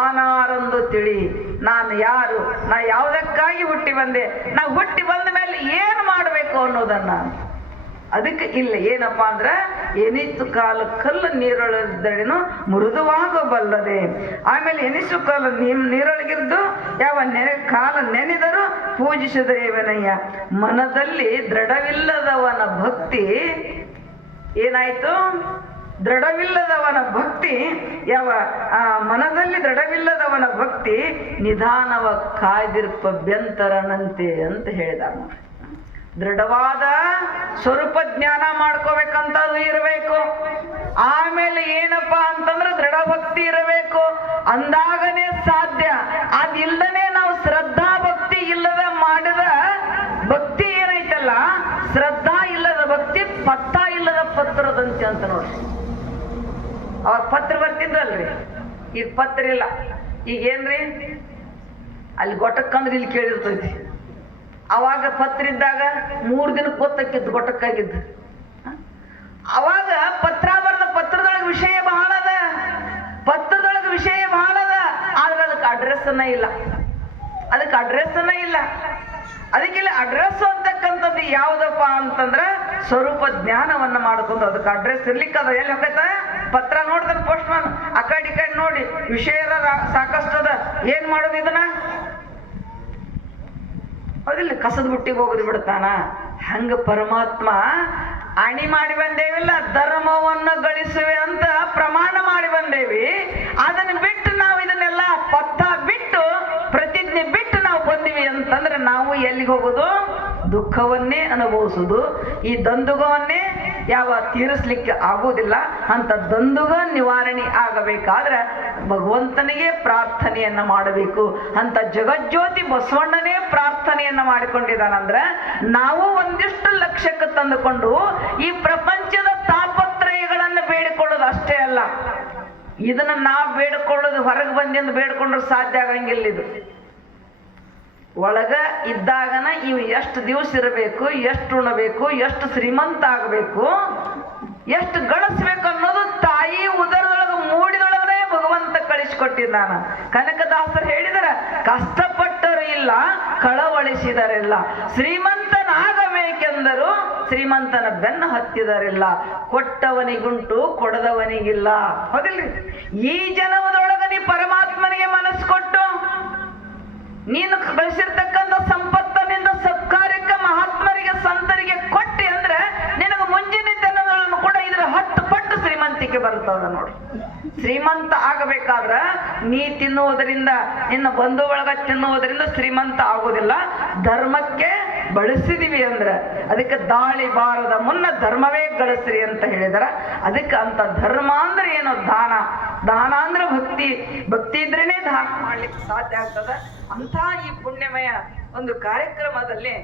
ಆನಾರಂದು ತಿಳಿ. ನಾನು ಯಾರು, ನಾ ಯಾವುದಕ್ಕಾಗಿ ಹುಟ್ಟಿ ಬಂದೆ, ನಾ ಹುಟ್ಟಿ ಬಂದ ಮೇಲೆ ಏನು ಮಾಡಬೇಕು ಅನ್ನೋದನ್ನ. ಅದಕ್ಕೆ ಇಲ್ಲ ಏನಪ್ಪ ಅಂದ್ರ ಎನಿಸು ಕಾಲ ಕಲ್ಲು ನೀರೊಳಗಿದ್ದಡೇನು ಮೃದುವಾಗಬಲ್ಲದೆ. ಆಮೇಲೆ ಎನಿಸು ಕಾಲ ನೀರೊಳಗಿದ್ದು ಯಾವ ಕಾಲ ನೆನೆದರೂ ಪೂಜಿಸಿದರೇವನಯ್ಯ. ಮನದಲ್ಲಿ ದೃಢವಿಲ್ಲದವನ ಭಕ್ತಿ ಏನಾಯ್ತು? ದೃಢವಿಲ್ಲದವನ ಭಕ್ತಿ ಯಾವ ಮನದಲ್ಲಿ ದೃಢವಿಲ್ಲದವನ ಭಕ್ತಿ ನಿಧಾನವ ಕಾಯ್ದಿರ್ಪಭ್ಯಂತರನಂತೆ ಅಂತ ಹೇಳಿದ. ದೃಢವಾದ ಸ್ವರೂಪ ಜ್ಞಾನ ಮಾಡ್ಕೋಬೇಕಂತದ್ದು ಇರಬೇಕು. ಆಮೇಲೆ ಏನಪ್ಪಾ ಅಂತಂದ್ರೆ ದೃಢ ಭಕ್ತಿ ಇರಬೇಕು. ಅಂದಾಗನೇ ಸಾಧ್ಯ. ಅದಿಲ್ಲದನೆ ನಾವು ಶ್ರದ್ಧಾ ಭಕ್ತಿ ಇಲ್ಲದ ಮಾಡಿದ ಭಕ್ತಿ ಏನೈತಲ್ಲ, ಶ್ರದ್ಧಾ ಇಲ್ಲದ ಭಕ್ತಿ ಪತ್ತ ಇಲ್ಲದ ಪತ್ರದಂತೆ ಅಂತ ನೋಡ್ರಿ. ಅವಾಗ ಪತ್ರ ಬರ್ತಿದ್ರಲ್ರಿ, ಈಗ ಪತ್ರ ಇಲ್ಲ. ಈಗೇನ್ರಿ ಅಲ್ಲಿ ಗೊಟ್ಟಕ್ಕಂದ್ರೆ ಇಲ್ಲಿ ಕೇಳಿರ್ತೈತಿ. ಅವಾಗ ಪತ್ರ ಇದ್ದಾಗ 3 ದಿನಕ್ಕೆ ಗೊತ್ತಾಕಿದ್ದು ಗೊಟ್ಟಕ್ಕಾಗಿದ್ದು. ಅವಾಗ ಪತ್ರ ಬರೆದ ಪತ್ರದೊಳಗೆ ವಿಷಯ ಬಹಳ ಅದ, ಪತ್ರದೊಳಗೆ ವಿಷಯ ಬಹಳ ಅದ. ಆದ್ರೆ ಅದಕ್ಕೆ ಅಡ್ರೆಸ್ಸನ್ನ ಇಲ್ಲ, ಅದಕ್ಕೆ ಅಡ್ರೆಸ್ಸನ್ನ ಇಲ್ಲ. ಅದಕ್ಕೆಲ್ಲ ಅಡ್ರೆಸ್ ಅಂತಕ್ಕಂಥದ್ದು ಯಾವ್ದಪ್ಪ ಅಂತಂದ್ರೆ ಸ್ವರೂಪ ಜ್ಞಾನವನ್ನ ಮಾಡ್ಕೊಂಡು ಅದಕ್ಕೆ ಅಡ್ರೆಸ್ ಇರ್ಲಿಕ್ಕದ. ಎಲ್ಲಿ ಹೋಗೈತ? ಪತ್ರ ನೋಡ್ತಾನೆ ಪೋಸ್ಟ್ ಮ್ಯಾನ್, ಆ ಕಡೆ ಈ ಕಡೆ ನೋಡಿ ವಿಷಯ ಸಾಕಷ್ಟು ಅದ. ಏನ್ ಮಾಡೋದು ಇದನ್ನ? ಹೌದಿಲ್ಲ, ಕಸದ ಬುಟ್ಟಿಗೆ ಹೋಗೋದು ಬಿಡ್ತಾನ. ಹಂಗ ಪರಮಾತ್ಮ ಅಣಿ ಮಾಡಿ ಬಂದೇವಿಲ್ಲ, ಧರ್ಮವನ್ನು ಗಳಿಸುವೆ ಅಂತ ಪ್ರಮಾಣ ಮಾಡಿ ಬಂದೇವಿ. ಅದನ್ನ ಬಿಟ್ಟು ನಾವು ಇದನ್ನೆಲ್ಲ ಪತ್ತ ಬಿಟ್ಟು ಪ್ರತಿಜ್ಞೆ ಬಿಟ್ಟು ನಾವು ಬಂದಿವಿ ಅಂತಂದ್ರೆ ನಾವು ಎಲ್ಲಿಗೆ ಹೋಗೋದು? ದುಃಖವನ್ನೇ ಅನುಭವಿಸುದು. ಈ ದಂದುಗವನ್ನೇ ಯಾವ ತೀರಿಸ್ಲಿಕ್ಕೆ ಆಗುವುದಿಲ್ಲ. ಅಂತ ದಂದುಗ ನಿವಾರಣೆ ಆಗಬೇಕಾದ್ರೆ ಭಗವಂತನಿಗೆ ಪ್ರಾರ್ಥನೆಯನ್ನ ಮಾಡಬೇಕು. ಅಂತ ಜಗಜ್ಯೋತಿ ಬಸವಣ್ಣನೇ ಪ್ರಾರ್ಥನೆಯನ್ನ ಮಾಡಿಕೊಂಡಿದ್ದಾನಂದ್ರೆ ನಾವು ಒಂದಿಷ್ಟು ಲಕ್ಷ್ಯಕ್ಕೆ ತಂದುಕೊಂಡು ಈ ಪ್ರಪಂಚದ ತಾಪತ್ರಯಗಳನ್ನು ಬೇಡಿಕೊಳ್ಳೋದು ಅಷ್ಟೇ ಅಲ್ಲ. ಇದನ್ನ ನಾವು ಬೇಡಿಕೊಳ್ಳೋದು ಹೊರಗೆ ಬಂದಿಂದ ಬೇಡ್ಕೊಂಡ್ರೆ ಸಾಧ್ಯ ಆಗಂಗಿಲ್ಲ. ಇದು ಒಳಗ ಇದ್ದಾಗನ ಇವು ಎಷ್ಟು ದಿವಸ ಇರಬೇಕು, ಎಷ್ಟು ಉಣಬೇಕು, ಎಷ್ಟು ಶ್ರೀಮಂತ ಆಗಬೇಕು, ಎಷ್ಟು ಗಳಿಸ್ಬೇಕು ಅನ್ನೋದು ತಾಯಿ ಉದರದೊಳಗೆ ಮೂಡಿದೊಳಗನೆ ಭಗವಂತ ಕಳಿಸ್ಕೊಟ್ಟ. ಮಾಡಿಕೊಟ್ಟಿದ್ದಾನ. ಕನಕದಾಸರು ಹೇಳಿದರ ಕಷ್ಟಪಟ್ಟರು ಇಲ್ಲ, ಕಳವಳಿಸಿದರಿಲ್ಲ. ಶ್ರೀಮಂತನಾಗಬೇಕೆಂದರು, ಶ್ರೀಮಂತನ ಬೆನ್ನು ಹತ್ತಿದರಿಲ್ಲ. ಕೊಟ್ಟವನಿಗುಂಟು, ಕೊಡದವನಿಗಿಲ್ಲ. ಹೌದಿಲ್ರಿ? ಈ ಜನ್ಮದೊಳಗ ನೀ ಪರಮಾತ್ಮನಿಗೆ ಮನಸ್ಸು ಕೊಟ್ಟು ನೀನು ಬೆಳೆಸಿರ್ತಕ್ಕಂಥ ಸಂಪತ್ತನಿಂದ ಸತ್ಕಾರ್ಯಕ್ಕೆ ಮಹಾತ್ಮರಿಗೆ ಸಂತರಿಗೆ ಕೊಟ್ಟಿ ಅಂದ್ರೆ ನಿನಗೆ ಮುಂಜಿನ ಜನ್ಮದೊಳಗೂ ಕೂಡ ಇದ್ರ 10 ಪಟ್ಟು ಶ್ರೀಮಂತಿಕೆ ಬರ್ತದ ನೋಡಿ. ಶ್ರೀಮಂತ ಆಗಬೇಕಾದ್ರ ನೀ ತಿನ್ನುವುದರಿಂದ, ನಿನ್ನ ಬಂಧು ಒಳಗ ತಿನ್ನುವುದರಿಂದ ಶ್ರೀಮಂತ ಆಗುವುದಿಲ್ಲ. ಧರ್ಮಕ್ಕೆ ಬಳಸಿದೀವಿ ಅಂದ್ರೆ ಅದಕ್ಕೆ ದಾಳಿ ಬಾರದ ಮುನ್ನ ಧರ್ಮವೇ ಗಳಿಸ್ರಿ ಅಂತ ಹೇಳಿದಾರ. ಅದಕ್ಕೆ ಅಂತ ಧರ್ಮ ಅಂದ್ರೆ ಏನು? ದಾನ. ದಾನ ಅಂದ್ರೆ ಭಕ್ತಿ. ಭಕ್ತಿ ಇದ್ರೇನೆ ದಾನ ಮಾಡ್ಲಿಕ್ಕೆ ಸಾಧ್ಯ ಆಗ್ತದ. ಅಂತ ಈ ಪುಣ್ಯಮಯ ಒಂದು ಕಾರ್ಯಕ್ರಮದಲ್ಲಿ